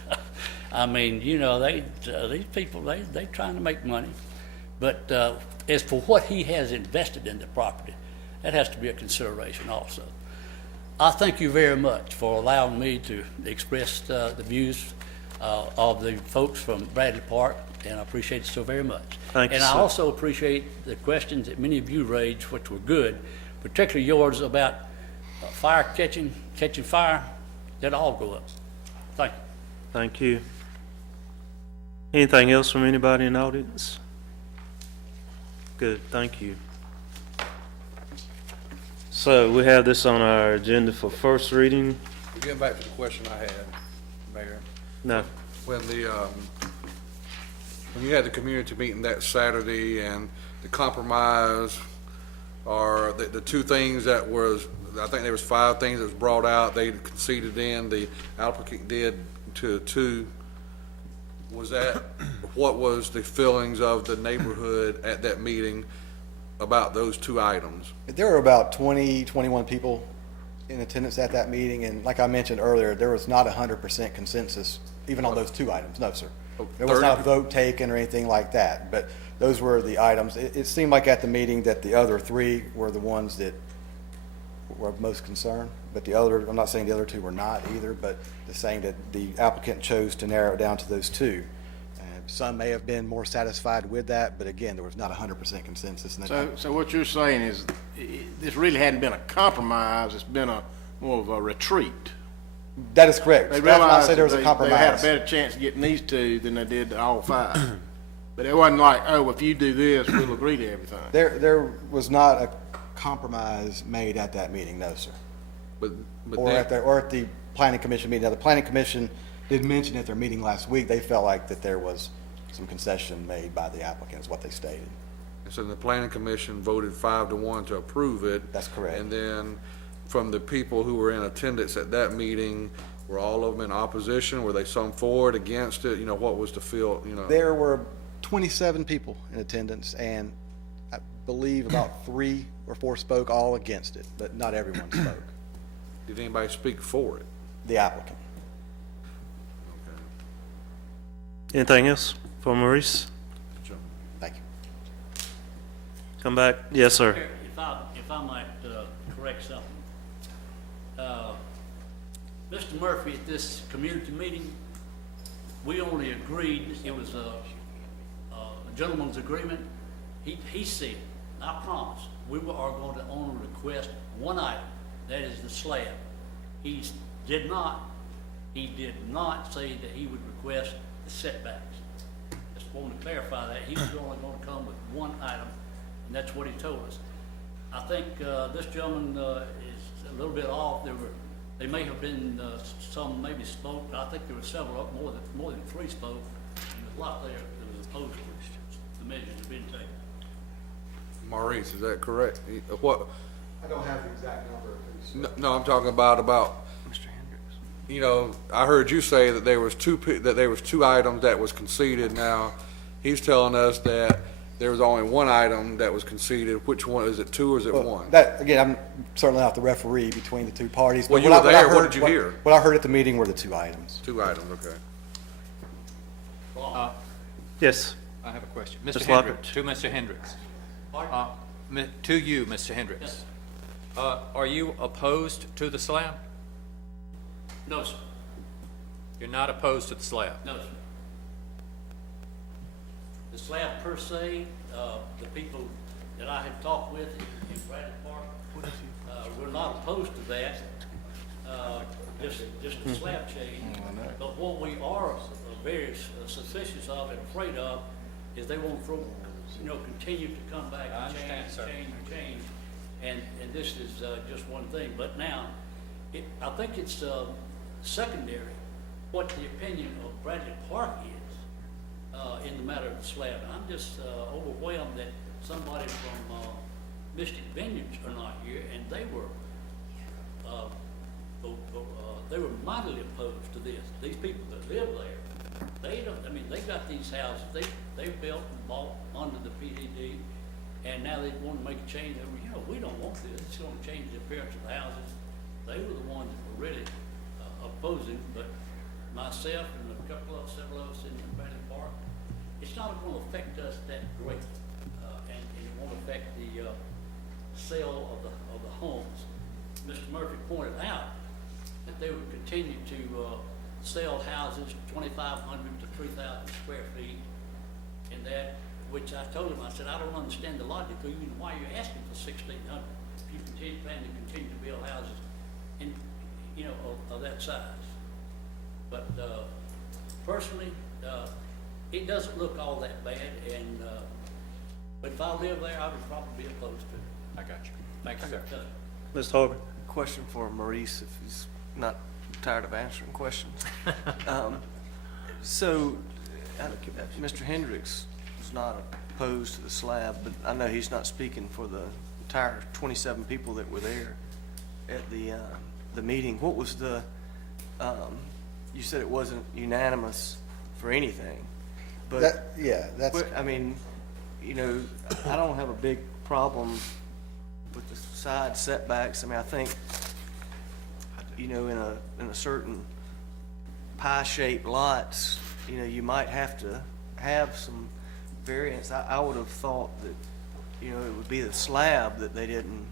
I mean, you know, these people, they trying to make money. But as for what he has invested in the property, that has to be a consideration also. I thank you very much for allowing me to express the views of the folks from Bradley Park, and I appreciate it so very much. Thank you, and I sir. also appreciate the questions that many of you raised, which were good, particularly yours about fire catching fire. That all go up. Thank you. Thank you. Anything else from anybody in the audience? Good, thank you. So we have this on our agenda for first reading. Getting back to the question I had, Mayor. No. When you had the community meeting that Saturday and the compromise, or the two things that was, I think there was 5 things that was brought out, they conceded in, the applicant did to 2. Was that, what was the feelings of the neighborhood at that meeting about those 2 items? There were about 20, 21 people in attendance at that meeting, and like I mentioned earlier, there was not 100% consensus even on those 2 items. No, sir. There was not a vote taken or anything like that, but those were the items. It seemed like at the meeting that the other 3 were the ones that were of most concern, but the other, I'm not saying the other 2 were not either, but just saying that the applicant chose to narrow it down to those 2. Some may have been more satisfied with that, but again, there was not 100% consensus. So what you're saying is, this really hadn't been a compromise, it's been more of a retreat. That is correct. They Staff and I realized say there was a they compromise. had a better chance of getting these 2 than they did all 5. But it wasn't like, oh, if you do this, we'll agree to everything. There was not a compromise made at that meeting, no, sir. But Or then, at the planning commission meeting. Now, the planning commission did mention at their meeting last week, they felt like that there was some concession made by the applicant, is what they stated. so the planning commission voted 5-1 to approve it. That's correct. And then from the people who were in attendance at that meeting, were all of them in opposition? Were they some for it, against it? You know, what was the feel, you know? There were 27 people in attendance, and I believe about 3 or 4 spoke all against it, but not everyone spoke. Did anybody speak for it? The applicant. Anything else for Maurice? Thank you. Come back. Yes, sir. If I might correct something. Mr. Murphy, at this community meeting, we only agreed, it was a gentleman's agreement. He said, I promise, we are going to only request one item, that is the slab. He did not say that he would request the setbacks. Just wanted to clarify that. He was only going to come with one item, and that's what he told us. I think this gentleman is a little bit off. They may have been some maybe spoke, but I think there were several, more than 3 spoke. And there's a lot there that was opposed to the measures that have been taken. Maurice, is that correct? What? I don't have the exact number of who's. No, I'm talking about Mr. Hendricks. you know, I heard you say that there was 2 items that was conceded. Now, he's telling us that there was only one item that was conceded. Which one, is it 2 or is it 1? That, again, I'm certainly not the referee between the 2 parties. Well, but you what were I- there. What did you hear? What I heard at the meeting were the 2 items. 2 items, okay. Yes. I have a question. Mr. Mr. Hendricks, Laughridge. to Mr. Hendricks. To you, Mr. Hendricks. Are you opposed to the slab? No, sir. You're not opposed to the slab? No, sir. The slab per se, the people that I have talked with in Bradley Park, we're not opposed to that, just the slab change. But what we are very suspicious of and afraid of is they won't continue to come back I and understand, sir. change. And this is just one thing. But now, I think it's secondary what the opinion of Bradley Park is in the matter of the slab. And I'm just overwhelmed that somebody from Mystic Vineyards are not here, and they were mightily opposed to this. These people that live there, they don't. I mean, they got these houses. They built and bought under the PDD, and now they want to make a change. We don't want this. It's going to change the appearance of the houses. They were the ones that were really opposing, but myself and several of us in Bradley Park, it's not going to affect us that greatly, and it won't affect the sale of the homes. Mr. Murphy pointed out that they would continue to sell houses 2,500 to 3,000 square feet, and that, which I told him, I said, I don't understand the logic, even why you're asking for 1,600 if you plan to continue to build houses in, of that size. But personally, it doesn't look all that bad, and but if I live there, I would probably be opposed to it. I got you. Thank you, sir. Mr. Harbin. Question for Maurice, if he's not tired of answering questions. So, Mr. Hendricks is not opposed to the slab, but I know he's not speaking for the entire 27 people that were there at the meeting. What was the, you said it wasn't unanimous for anything, but. That's. I mean, I don't have a big problem with the side setbacks. I mean, I think, in a certain pie-shaped lots, you might have to have some variance. I would have thought that, it would be the slab that they didn't,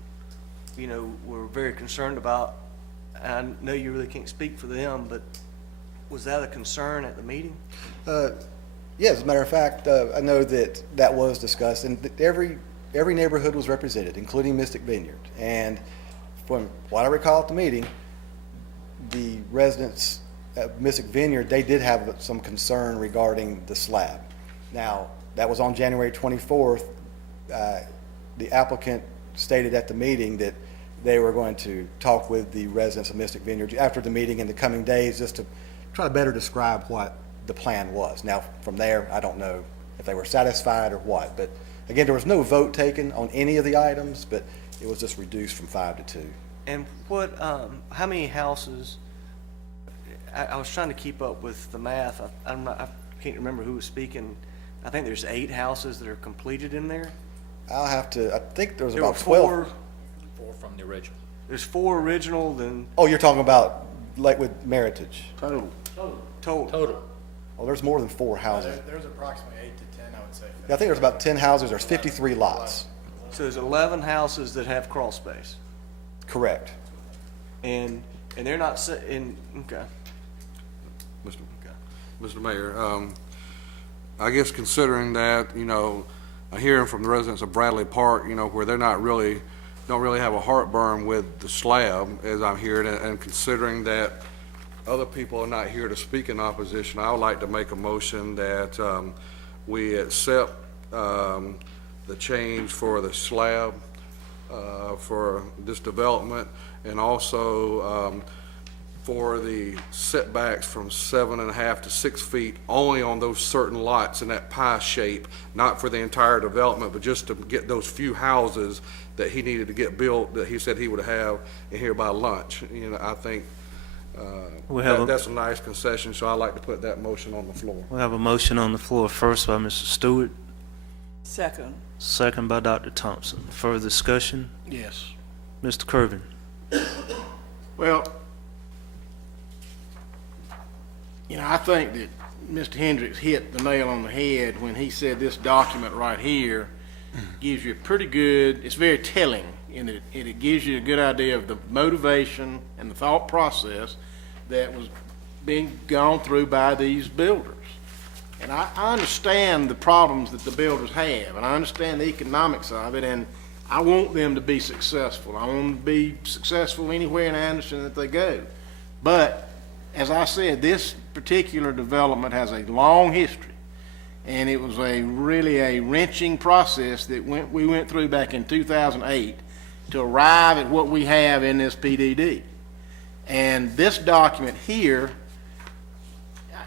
were very concerned about. I know you really can't speak for them, but was that a concern at the meeting? Yeah, as a matter of fact, I know that was discussed, and every neighborhood was represented, including Mystic Vineyard. And from what I recall at the meeting, the residents at Mystic Vineyard, they did have some concern regarding the slab. Now, That was on January 24th. The applicant stated at the meeting that they were going to talk with the residents of Mystic Vineyards after the meeting in the coming days, just to try to better describe what the plan was. Now, from there, I don't know if they were satisfied or what, but again, there was no vote taken on any of the items, but it was just reduced from 5 to 2. And what, how many houses, I was trying to keep up with the math. I can't remember who was speaking. I think there's 8 houses that are completed in there. I think there was There about were 12. 4 from the original. There's 4 original, then Oh, you're talking about like with Meritage. total. Total. Oh, there's more than 4 houses. There's approximately 8 to 10, I would say. Yeah, I think there's about 10 houses. There's 53 lots. So there's 11 houses that have crawl space. Correct. And they're not, okay. Mr. Mayor, I guess considering that, I'm hearing from the residents of Bradley Park, where they're don't really have a heartburn with the slab, as I'm hearing, and considering that other people are not here to speak in opposition, I would like to make a motion that we accept the change for the slab for this development, and also for the setbacks from 7.5 to 6 feet only on those certain lots in that pie shape, not for the entire development, but just to get those few houses that he needed to get built that he said he would have in here by lunch. I think that's a nice concession, so I'd like to put that motion on the floor. We have a motion on the floor, first by Mr. Stewart, Second. second by Dr. Thompson. Further discussion? Yes. Mr. Kirby. Well, I think that Mr. Hendricks hit the nail on the head when he said this document right here gives you a pretty good, it's very telling, in that it gives you a good idea of the motivation and the thought process that was being gone through by these builders. And I understand the problems that the builders have, and I understand the economics of it, and I want them to be successful. I want them to be successful anywhere in Anderson that they go. But, as I said, this particular development has a long history, and it was really a wrenching process that we went through back in 2008 to arrive at what we have in this PDD. And this document here,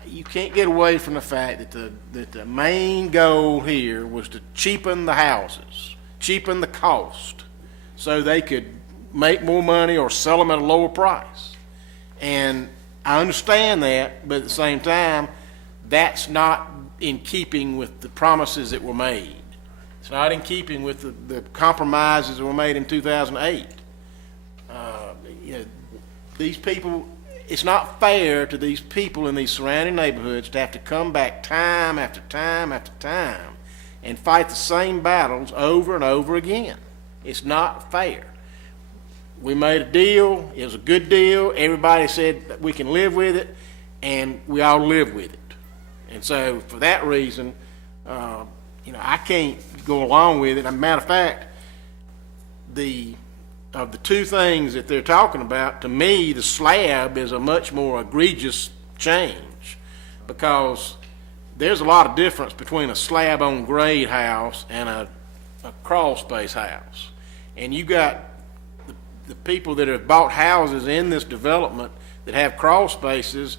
you can't get away from the fact that the main goal here was to cheapen the houses, cheapen the cost, so they could make more money or sell them at a lower price. And I understand that, but at the same time, that's not in keeping with the promises that were made. It's not in keeping with the compromises that were made in 2008. These people, it's not fair to these people in these surrounding neighborhoods to have to come back time after time after time and fight the same battles over and over again. It's not fair. We made a deal, it was a good deal, everybody said that we can live with it, and we all live with it. And so, for that reason, I can't go along with it. As a matter of fact, of the two things that they're talking about, to me, the slab is a much more egregious change, because there's a lot of difference between a slab on grade house and a crawl space house. And you got the people that have bought houses in this development that have crawl spaces.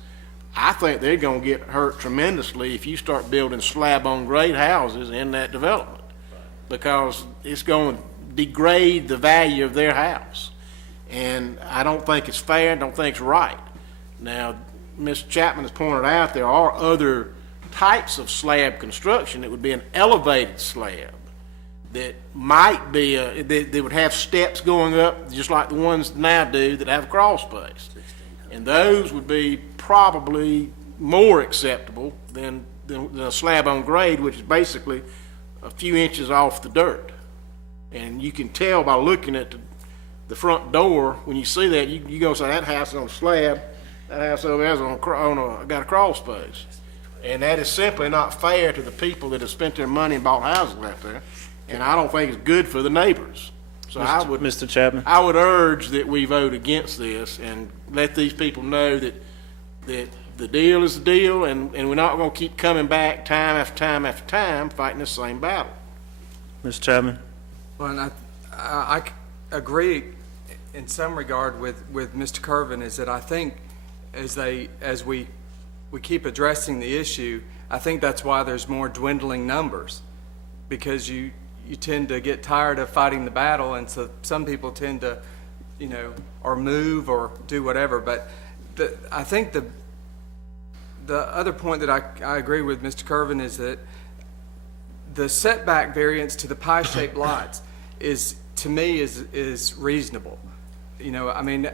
I think they're going to get hurt tremendously if you start building slab on grade houses in that development, because it's going to degrade the value of their house. And I don't think it's fair, I don't think it's right. Now, Mr. Chapman has pointed out there are other types of slab construction that would be an elevated slab that might be, they would have steps going up just like the ones now do that have crawl space. And those would be probably more acceptable than a slab on grade, which is basically a few inches off the dirt. And you can tell by looking at the front door, when you see that, you go say, that house is on a slab, that house over there is got a crawl space. And that is simply not fair to the people that have spent their money and bought houses out there. And I don't think it's good for the neighbors. So Mr. Chapman? I would urge that we vote against this and let these people know that the deal is the deal, and we're not gonna keep coming back time after time after time, fighting the same battle. Mr. Chapman? Well, and I agree in some regard with Mr. Kervin, is that I think as we keep addressing the issue, I think that's why there's more dwindling numbers, because you tend to get tired of fighting the battle, and so some people tend to, or move or do whatever. But I think the other point that I agree with Mr. Kervin is that the setback variance to the pie-shaped lots to me is reasonable. I mean,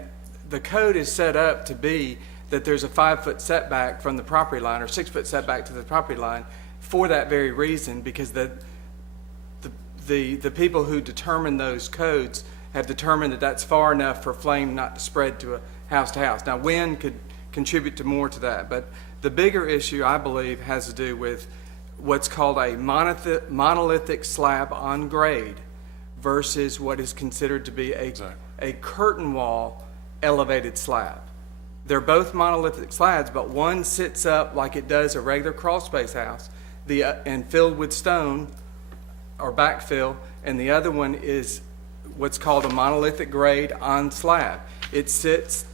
the code is set up to be that there's a 5-foot setback from the property line, or 6-foot setback to the property line, for that very reason, because the people who determine those codes have determined that that's far enough for flame not to spread to a house to house. Now, wind could contribute to more to that, but the bigger issue, I believe, has to do with what's called a monolithic slab on grade versus what is considered to be a curtain wall elevated slab. They're both monolithic slabs, but one sits up like it does a regular crawl space house, and filled with stone or backfill, and the other one is what's called a monolithic grade on slab. It sits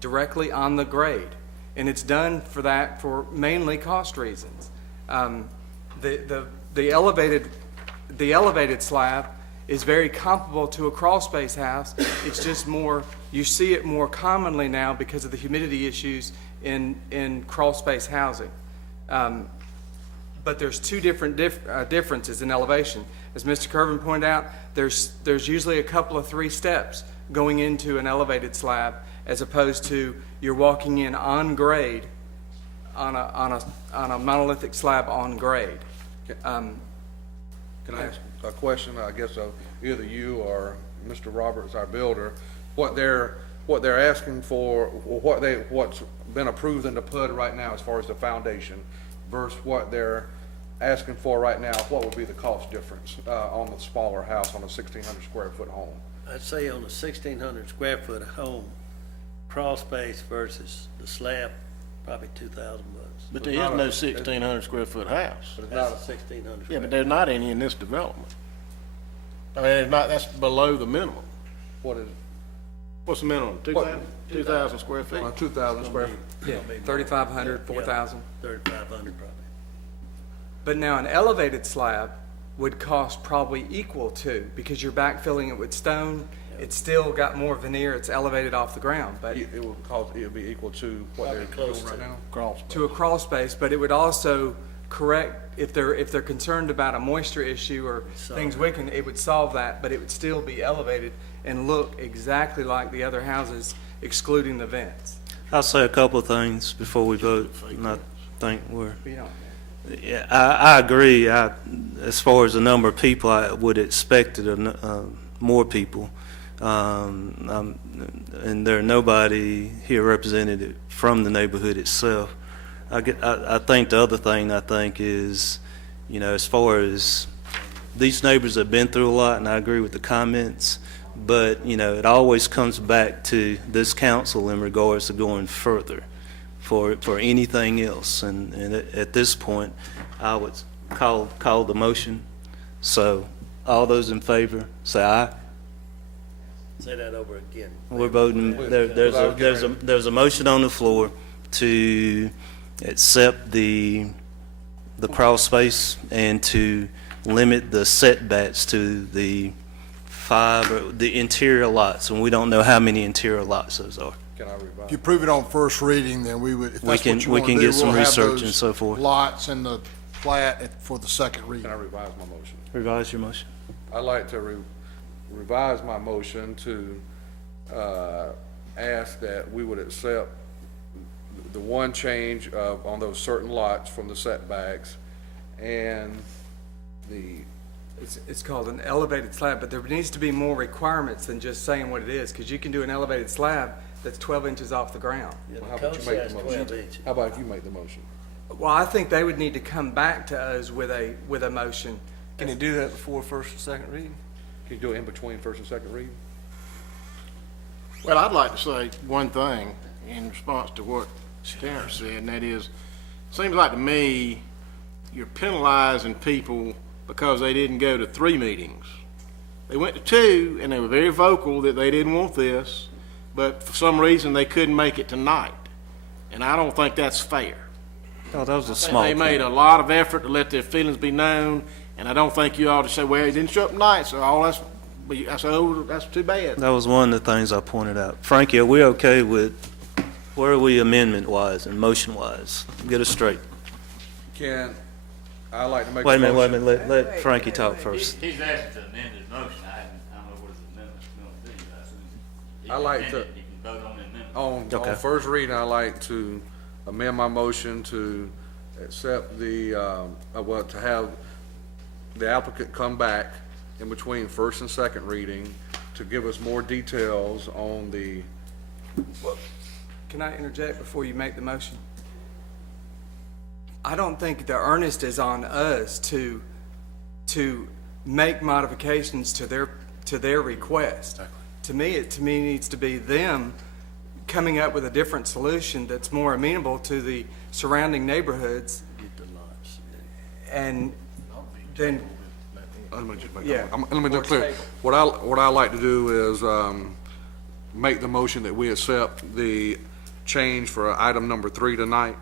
directly on the grade, and it's done for mainly cost reasons. The elevated slab is very comparable to a crawl space house. It's just more, you see it more commonly now because of the humidity issues in crawl space housing. But there's two different differences in elevation. As Mr. Kervin pointed out, there's usually a couple of 3 steps going into an elevated slab, as opposed to you're walking in on grade on a monolithic slab on grade. Can I ask a question, I guess, of either you or Mr. Roberts, our builder, what they're asking for, or what's been approved in the PUD right now as far as the foundation, versus what they're asking for right now? What would be the cost difference on the smaller house, on a 1,600 square foot home? I'd say on a 1,600 square foot home, crawl space versus the slab, probably $2,000. But there is no 1,600 square foot house. That's a 1,600. Yeah, but there's not any in this development. I mean, it's not, that's below the minimum. What's the minimum? 2,000 square feet? 2,000 square. Yeah, 3,500, 4,000. 3,500 probably. But now an elevated slab would cost probably equal to, because you're backfilling it with stone, it's still got more veneer, it's elevated off the ground, but It would be equal to what they're doing right now? to a crawl space, but it would also correct, if they're concerned about a moisture issue or things wicking, it would solve that, but it would still be elevated and look exactly like the other houses, excluding the vents. I'll say a couple of things before we vote, and I think yeah, I agree. As far as the number of people, I would expect more people. And there are nobody here represented from the neighborhood itself. I think the other thing is, as far as these neighbors have been through a lot, and I agree with the comments, but, it always comes back to this council in regards to going further for anything else. And at this point, I would call the motion. So all those in favor, say aye. Say that over again. We're voting, there's a motion on the floor to accept the crawl space and to limit the setbacks to the interior lots, and we don't know how many interior lots those are. Can I revise? If you approve it on first reading, then we would, if We that's can- what you we want can to do, get some we'll have research and those so forth. lots in the plat for the second reading. Can I revise my motion? Revise your motion. I'd like to revise my motion to ask that we would accept the one change on those certain lots from the setbacks, and It's called an elevated slab, but there needs to be more requirements than just saying what it is, because you can do an elevated slab that's 12 inches off the ground. Yeah, how the about code you make says the 12 motion? inches. How about if you make the motion? Well, I think they would need to come back to us with a motion. Can you do that before first and second reading? Can you do it in between first and second reading? Well, I'd like to say one thing in response to what Terrence said, and that is, seems like to me, you're penalizing people because they didn't go to 3 meetings. They went to 2, and they were very vocal that they didn't want this, but for some reason, they couldn't make it tonight. And I don't think that's fair. Oh, that was a small They made a lot of effort to let their feelings be known, and I don't think you ought to say, well, he didn't show up tonight, so all that's, that's too bad. That was one of the things I pointed out. Frankie, are we okay with, where are we amendment-wise and motion-wise? Get us straight. I like to make Wait a a minute, motion. let Frankie talk first. He's asking to amend his motion. I don't know what his amendment's gonna be. I assume he I can like amend to- it, he can vote on the amendment. Okay. On first reading, I like to amend my motion to accept the, well, to have the applicant come back in between first and second reading to give us more details on the, Can I interject before you make the motion? I don't think the earnest is on us to make modifications to their request. To me, it needs to be them coming up with a different solution that's more amenable to the surrounding neighborhoods. And then, let me just make Yeah. let me Or be clear. table. What I like to do is, make the motion that we accept the change for item number 3 tonight.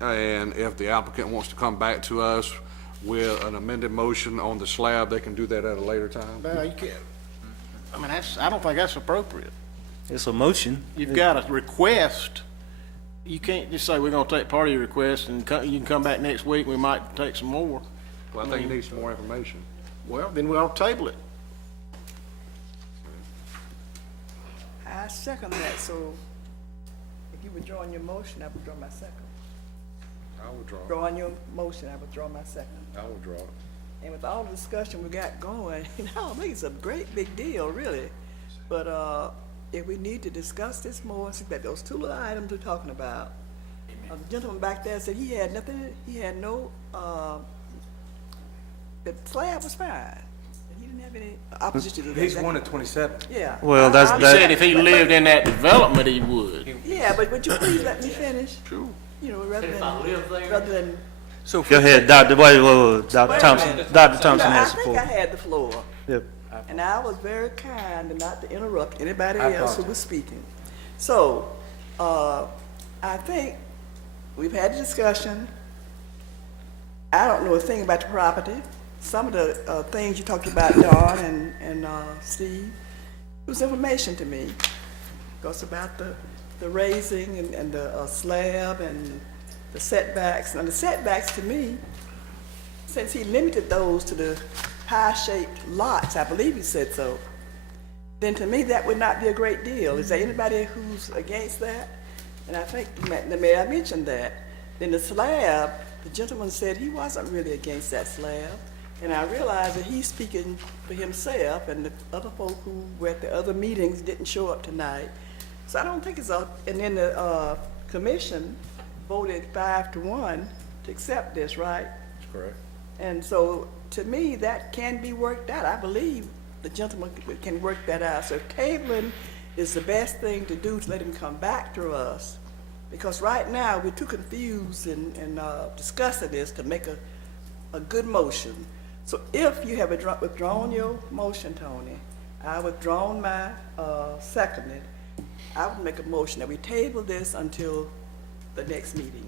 And if the applicant wants to come back to us with an amended motion on the slab, they can do that at a later time. No, you can't. I mean, I don't think that's appropriate. It's a motion. You've got a request. You can't just say, we're gonna take part of your request, and you can come back next week, we might take some more. Well, I think you need some more information. Well, then we'll table it. I second that, so if you withdraw your motion, I withdraw my second. I'll withdraw. Drawing your motion, I withdraw my second. I'll withdraw it. And with all the discussion we got going, I don't think it's a great big deal, really. But if we need to discuss this more, see that those 2 little items we're talking about, the gentleman back there said he had nothing, he had no, the slab was fine. And he didn't have any opposition to that. he's 1 of 27. Yeah. Well, that's- I'm He that- said if he lived in that development, he would. Yeah, but would you please let me finish? Sure. You know, rather If I live there? than. So Go ahead, Dr. Wait, Dr. Wait a Thompson. minute. Dr. Thompson No, has I the think I floor. had the floor. Yep. And I was very kind and not to interrupt anybody I else who was speaking. So, I think we've had a discussion. I don't know a thing about the property. Some of the things you talked about, Don and Steve, it was information to me. Because about the raising and the slab and the setbacks. And the setbacks to me, since he limited those to the pie-shaped lots, I believe he said so, then to me that would not be a great deal. Is there anybody who's against that? And I think the mayor mentioned that. Then the slab, the gentleman said he wasn't really against that slab. And I realized that he's speaking for himself, and the other folk who were at the other meetings didn't show up tonight. So I don't think it's a, and then the commission voted 5-1 to accept this, right? That's correct. And so, to me, that can be worked out. I believe the gentleman can work that out. So tabling is the best thing to do to let him come back to us. Because right now, we're too confused in discussing this to make a good motion. So if you have withdrawn your motion, Tony, I withdrawn my seconded, I would make a motion that we table this until the next meeting.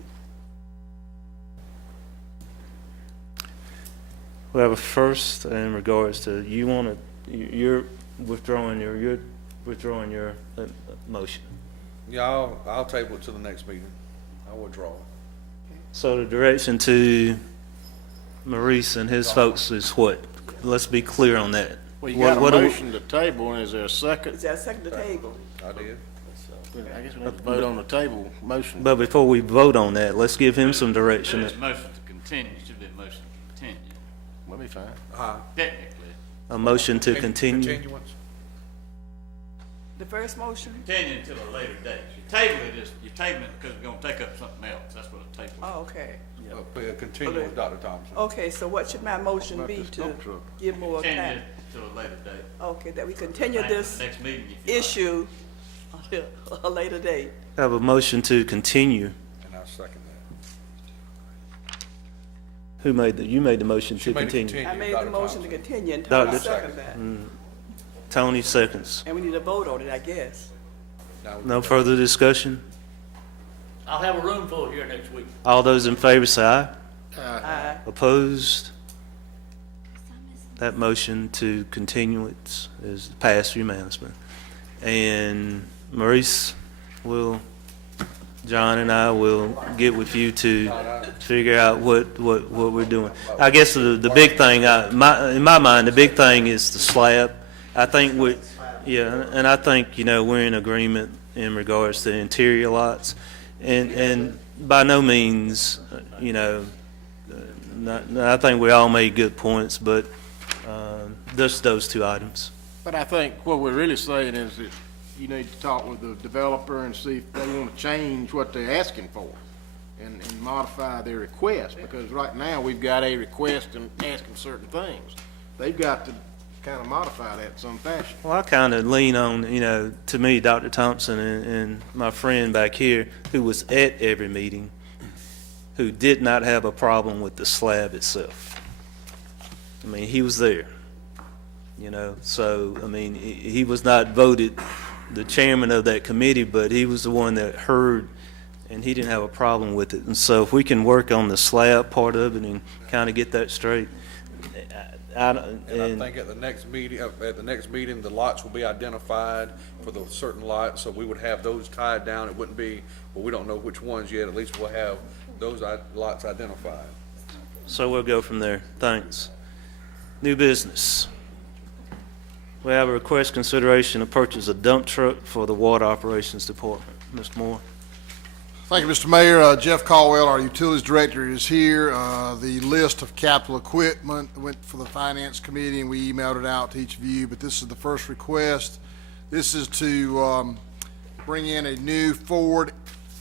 We have a first in regards to, you're withdrawing your motion. Yeah, I'll table it to the next meeting. I'll withdraw it. So the direction to Maurice and his folks is what? Let's be clear on that. Well, you What- got a what do we- motion to table, and is there a second? Is there a second to table? I did. I guess we have to vote on the table motion. But before we vote on that, let's give him some direction. It's motion to continue, it should be a motion to continue, We'll be fine. technically. A motion to continue. Continuance? The first motion? Continue until a later date. You table it, you're tabling it because we're gonna take up something else, that's what a table is. Oh, okay. Continue with Dr. Thompson. Okay, so what should my motion be to give more Continue time? it till a later date. Okay, that we continue Back to this the next meeting if you like. issue to a later date. Have a motion to continue. And I second that. Who made the, you made the motion to made it continue. continue. I made Dr. the motion to Thompson. continue, and Tony Dr. seconded that. Tony seconds. And we need a vote on it, I guess. No further discussion? I'll have a room full here next week. All those in favor say aye. Aye. Opposed? That motion to continuance is passed unanimously. And Maurice will, John and I will get with you to figure out what we're doing. I guess the big thing, in my mind, the big thing is the slab. I think and I think, we're in agreement in regards to interior lots. And by no means, I think we all made good points, but just those two items. But I think what we're really saying is that you need to talk with the developer and see if they want to change what they're asking for and modify their request, because right now we've got a request and asking certain things. They've got to kind of modify that in some fashion. Well, I kind of lean on, to me, Dr. Thompson and my friend back here who was at every meeting, who did not have a problem with the slab itself. I mean, he was there, so, I mean, he was not voted the chairman of that committee, but he was the one that heard, and he didn't have a problem with it. And so if we can work on the slab part of it and kind of get that straight. And I think at the next meeting, the lots will be identified for the certain lots, so we would have those tied down. It wouldn't be, well, we don't know which ones yet. At least we'll have those lots identified. So we'll go from there. Thanks. New business. We have a request consideration to purchase a dump truck for the Water Operations Department. Mr. Moore. Thank you, Mr. Mayor. Jeff Caldwell, our Utilities Director, is here. The list of capital equipment went for the Finance Committee, and we emailed it out to each of you, but this is the first request. This is to bring in a new Ford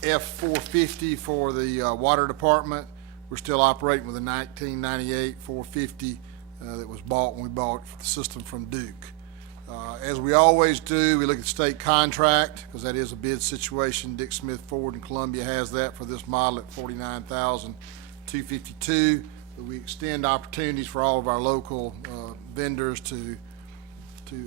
F-450 for the Water Department. We're still operating with a 1998 450 that was bought when we bought the system from Duke. As we always do, we look at state contract, because that is a bid situation. Dick Smith Ford in Columbia has that for this model at $49,252. But we extend opportunities for all of our local vendors to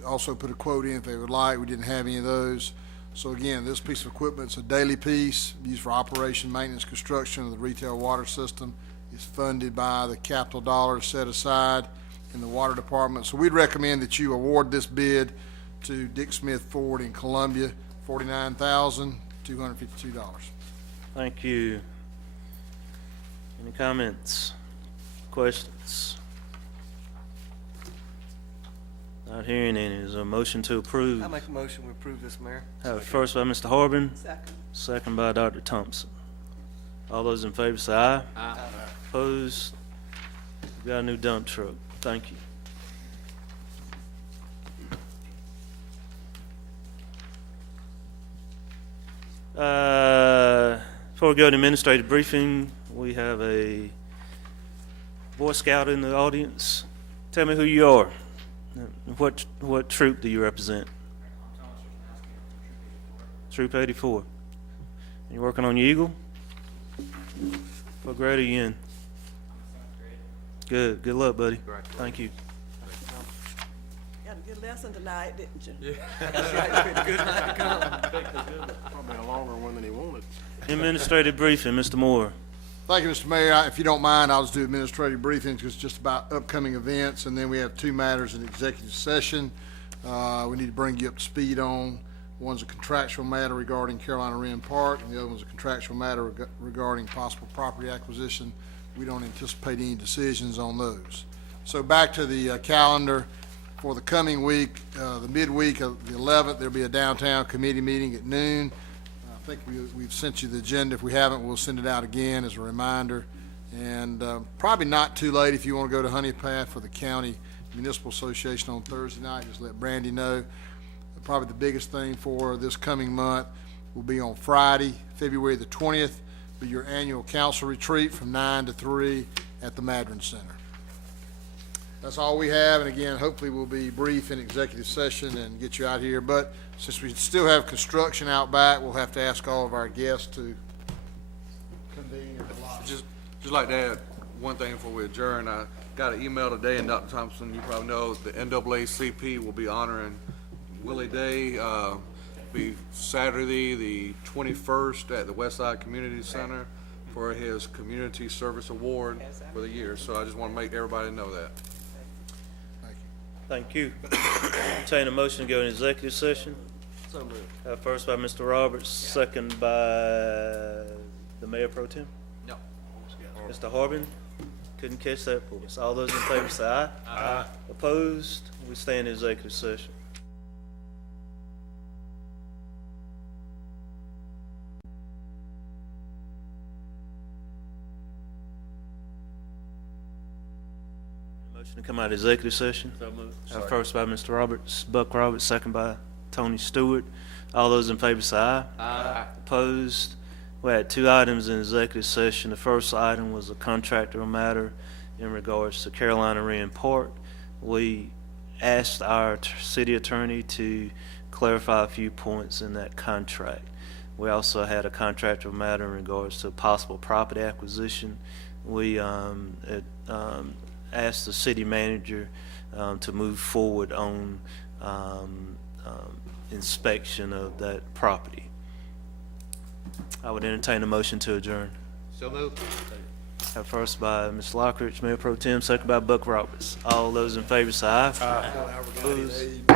also put a quote in if they would like. We didn't have any of those. So again, this piece of equipment is a daily piece used for operation, maintenance, construction of the retail water system. It's funded by the capital dollars set aside in the Water Department. So we'd recommend that you award this bid to Dick Smith Ford in Columbia, $49,252. Thank you. Any comments, questions? Not hearing any. Is there a motion to approve? I make a motion we approve this, Mayor. Have a first by Mr. Harbin, Second. second by Dr. Thompson. All those in favor say aye. Aye. Opposed? We got a new dump truck. Thank you. Before we go to administrative briefing, we have a Boy Scout in the audience. Tell me who you are. What troop do you represent? Troop 84. You working on your Eagle? What grade are you in? Good. Good luck, buddy. Thank you. Got a good lesson tonight, didn't you? Probably a longer one than he wanted. Administrative briefing, Mr. Moore. Thank you, Mr. Mayor. If you don't mind, I'll just do administrative briefings because it's just about upcoming events, and then we have two matters in executive session we need to bring you up to speed on. One's a contractual matter regarding Carolina Wren Park, and the other one's a contractual matter regarding possible property acquisition. We don't anticipate any decisions on those. So back to the calendar for the coming week, the midweek of the 11th, there'll be a downtown committee meeting at noon. I think we've sent you the agenda. If we haven't, we'll send it out again as a reminder. And probably not too late if you want to go to Honey Path for the County Municipal Association on Thursday night. Just let Brandy know. Probably the biggest thing for this coming month will be on Friday, February the 20th, be your annual council retreat from 9 to 3 at the Madron Center. That's all we have, and again, hopefully we'll be brief in executive session and get you out here. But since we still have construction out back, we'll have to ask all of our guests to convene in the lobby. Just like to add one thing before we adjourn. I got an email today, and Dr. Thompson, you probably know, the NAACP will be honoring Willie Day, be Saturday, the 21st at the Westside Community Center for his Community Service Award for the year. So I just want to make everybody know that. Thank you. Entertain a motion to go in executive session. So moved. First by Mr. Roberts, second by the Mayor Pro Tem. No. Mr. Harbin, couldn't catch that for us. All those in favor say aye. Aye. Opposed? We stay in executive session. Motion to come out of executive session. So moved. First by Mr. Roberts, Buck Roberts, second by Tony Stewart. All those in favor say aye. Aye. Opposed? We had two items in executive session. The first item was a contractual matter in regards to Carolina Wren Park. We asked our city attorney to clarify a few points in that contract. We also had a contractual matter in regards to possible property acquisition. We asked the city manager to move forward on inspection of that property. I would entertain a motion to adjourn. So moved. First by Ms. Laughridge, Mayor Pro Tem, second by Buck Roberts. All those in favor say aye. Aye. Opposed?